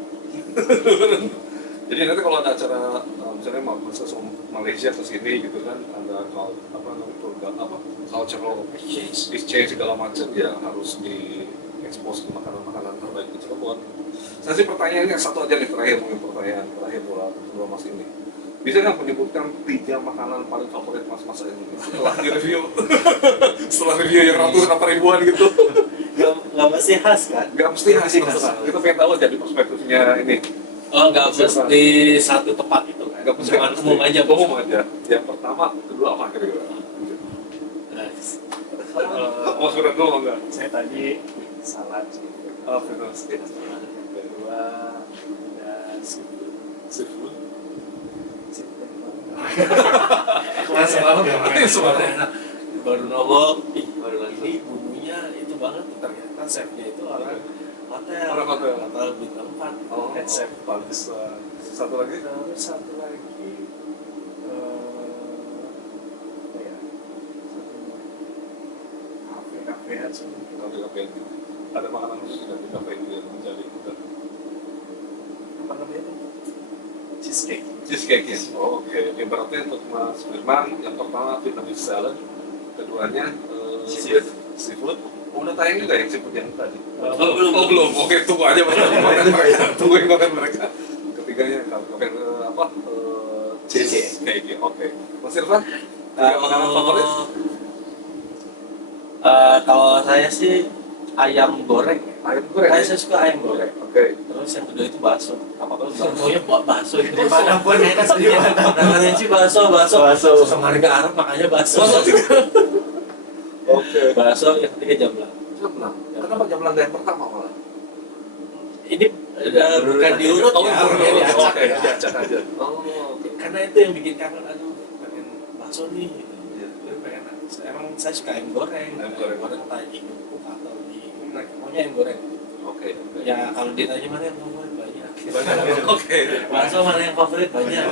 Jadi nanti kalau ada acara misalnya mahasiswa Malaysia ke sini gitu kan, ada cultural exchange segala macam ya harus di-expose ke makanan-makanan terbaik di Cirebon. Saya sih pertanyaannya satu aja nih terakhir, mungkin pertanyaan terakhir buat Mas ini. Bisa nggak menyebutkan 3 makanan paling favorit Mas ini setelah di-review? Setelah review yang ratusan apa ribuan gitu. Nggak mesti khas kan? Nggak mesti khas. Kita pengen tahu jadi perspektifnya ini. Oh nggak mesti satu tempat itu kan? Nggak mesti Jangan umum aja. Umum aja. Yang pertama, kedua apa kira-kira? Mau sudah dulu enggak? Saya tadi salad sih. Oh, fitness. Kedua ada Seafood. Kelas semalam enak. Baru nongol, Baru lagi. ini bumbunya itu banget ternyata chefnya itu orang hotel. Orang hotel. Hotel bintang 4. Oh, Head chef. bagus. Satu lagi? Terus satu lagi apa ya? Kafe-kafean sih. Kafe-kafe. Ada makanan khusus di kafe itu yang menjadi Apa namanya itu? Cheesecake. cheesecake ya? Oh, oke. Yang berarti untuk Mas Firman, yang pertama Vietnamese salad, keduanya seafood. Udah tayang juga yang seafood yang tadi? Belum. Oke, tunggu aja makan mereka. Tungguin makan mereka. Ketiganya kafe cheesecake. Oke. Mas Irfan, 3 makanan favorit? Kalau saya sih ayam goreng. Ayam goreng. Saya suka ayam goreng. Oke. Terus yang kedua itu bakso. Apa kalau maunya bakso itu Gimana pun enak sih. namanya sih bakso. Bakso. Sama harga Arab makanya bakso. Oke. Bakso yang ketiga jamblang. Jamblang. Kenapa jamblang yang pertama malah? Ini bukan diurut ya, diurut. diacak Oke, ya. diacak aja. Oh, oke. Karena itu yang bikin kangen, aduh pengen bakso nih. Iya. Terus pengen, emang saya suka ayam goreng. Ayam goreng. Entah di kerupuk atau di maunya ayam goreng. Oke. Oke. Ya kalau ditanya mana yang favorit banyak. Banyak. Oke. Bakso mana yang favorit banyak.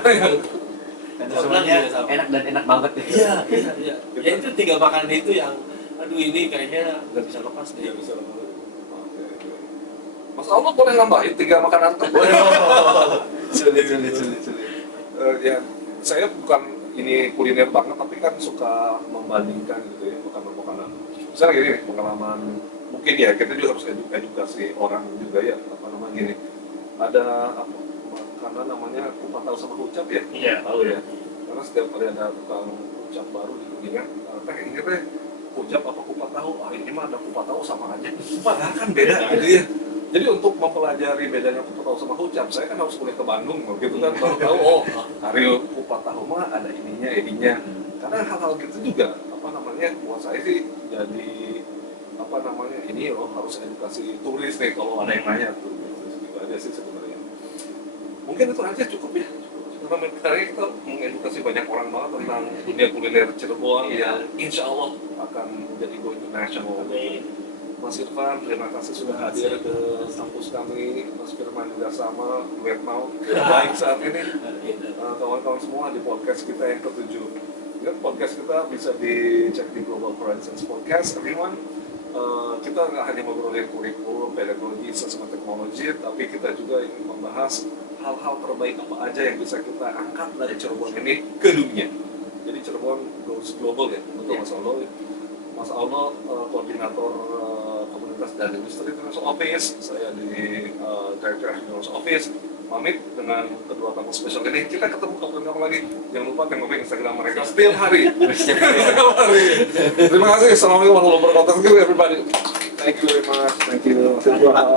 Karena semuanya enak dan enak banget ya. Iya. Ya itu 3 makanan itu yang aduh ini kayaknya nggak bisa lepas deh. Iya, bisa banget. Oke. Mas Allah boleh nambahin 3 makanan terbaik. Sulit. Ya, saya bukan ini kuliner banget, tapi kan suka membandingkan gitu ya makanan-makanan. Misalnya gini, pengalaman mungkin ya kita juga harus edukasi orang juga ya, apa namanya gini. Ada apa makanan namanya kupat tahu sama hucap ya? Iya. Tahu ya. Karena setiap kali ada tukang hucap baru di kuningan, teh ini teh hucap apa kupat tahu? Ah ini mah ada kupat tahu sama aja. Padahal kan beda gitu ya. Jadi untuk mempelajari bedanya kupat tahu sama hucap, saya kan harus kuliah ke Bandung gitu kan, baru tahu oh hari kupat tahu mah ada ininya. Karena hal-hal gitu juga apa namanya buat saya sih jadi apa namanya ini loh harus edukasi turis nih kalau ada yang nanya tuh gitu aja sih sebenarnya. Mungkin itu aja cukup ya. Karena kita mengedukasi banyak orang banget tentang dunia kuliner Cirebon yang insya Allah akan menjadi go international. Mas Irfan, terima kasih sudah hadir ke kampus kami. Mas Firman juga sama, Vietnam baik saat ini. Kawan-kawan semua di podcast kita yang ke-7. Ingat podcast kita bisa dicek di Global Horizons Podcast, everyone. Kita nggak hanya ngobrolin kurikulum, pedagogi, sosial teknologi, tapi kita juga ingin membahas hal-hal terbaik apa aja yang bisa kita angkat dari Cirebon ini ke dunia. Jadi Cirebon goes global ya, betul Mas Aldo. Mas Aldo koordinator komunitas dan industri International Office, saya di Director International Office. Pamit dengan kedua tamu spesial ini. Kita ketemu kapan-kapan lagi. Jangan lupa tengok Instagram mereka setiap hari. Setiap hari. Terima kasih. Assalamualaikum warahmatullahi wabarakatuh. Thank you everybody. Thank you very much. Thank you.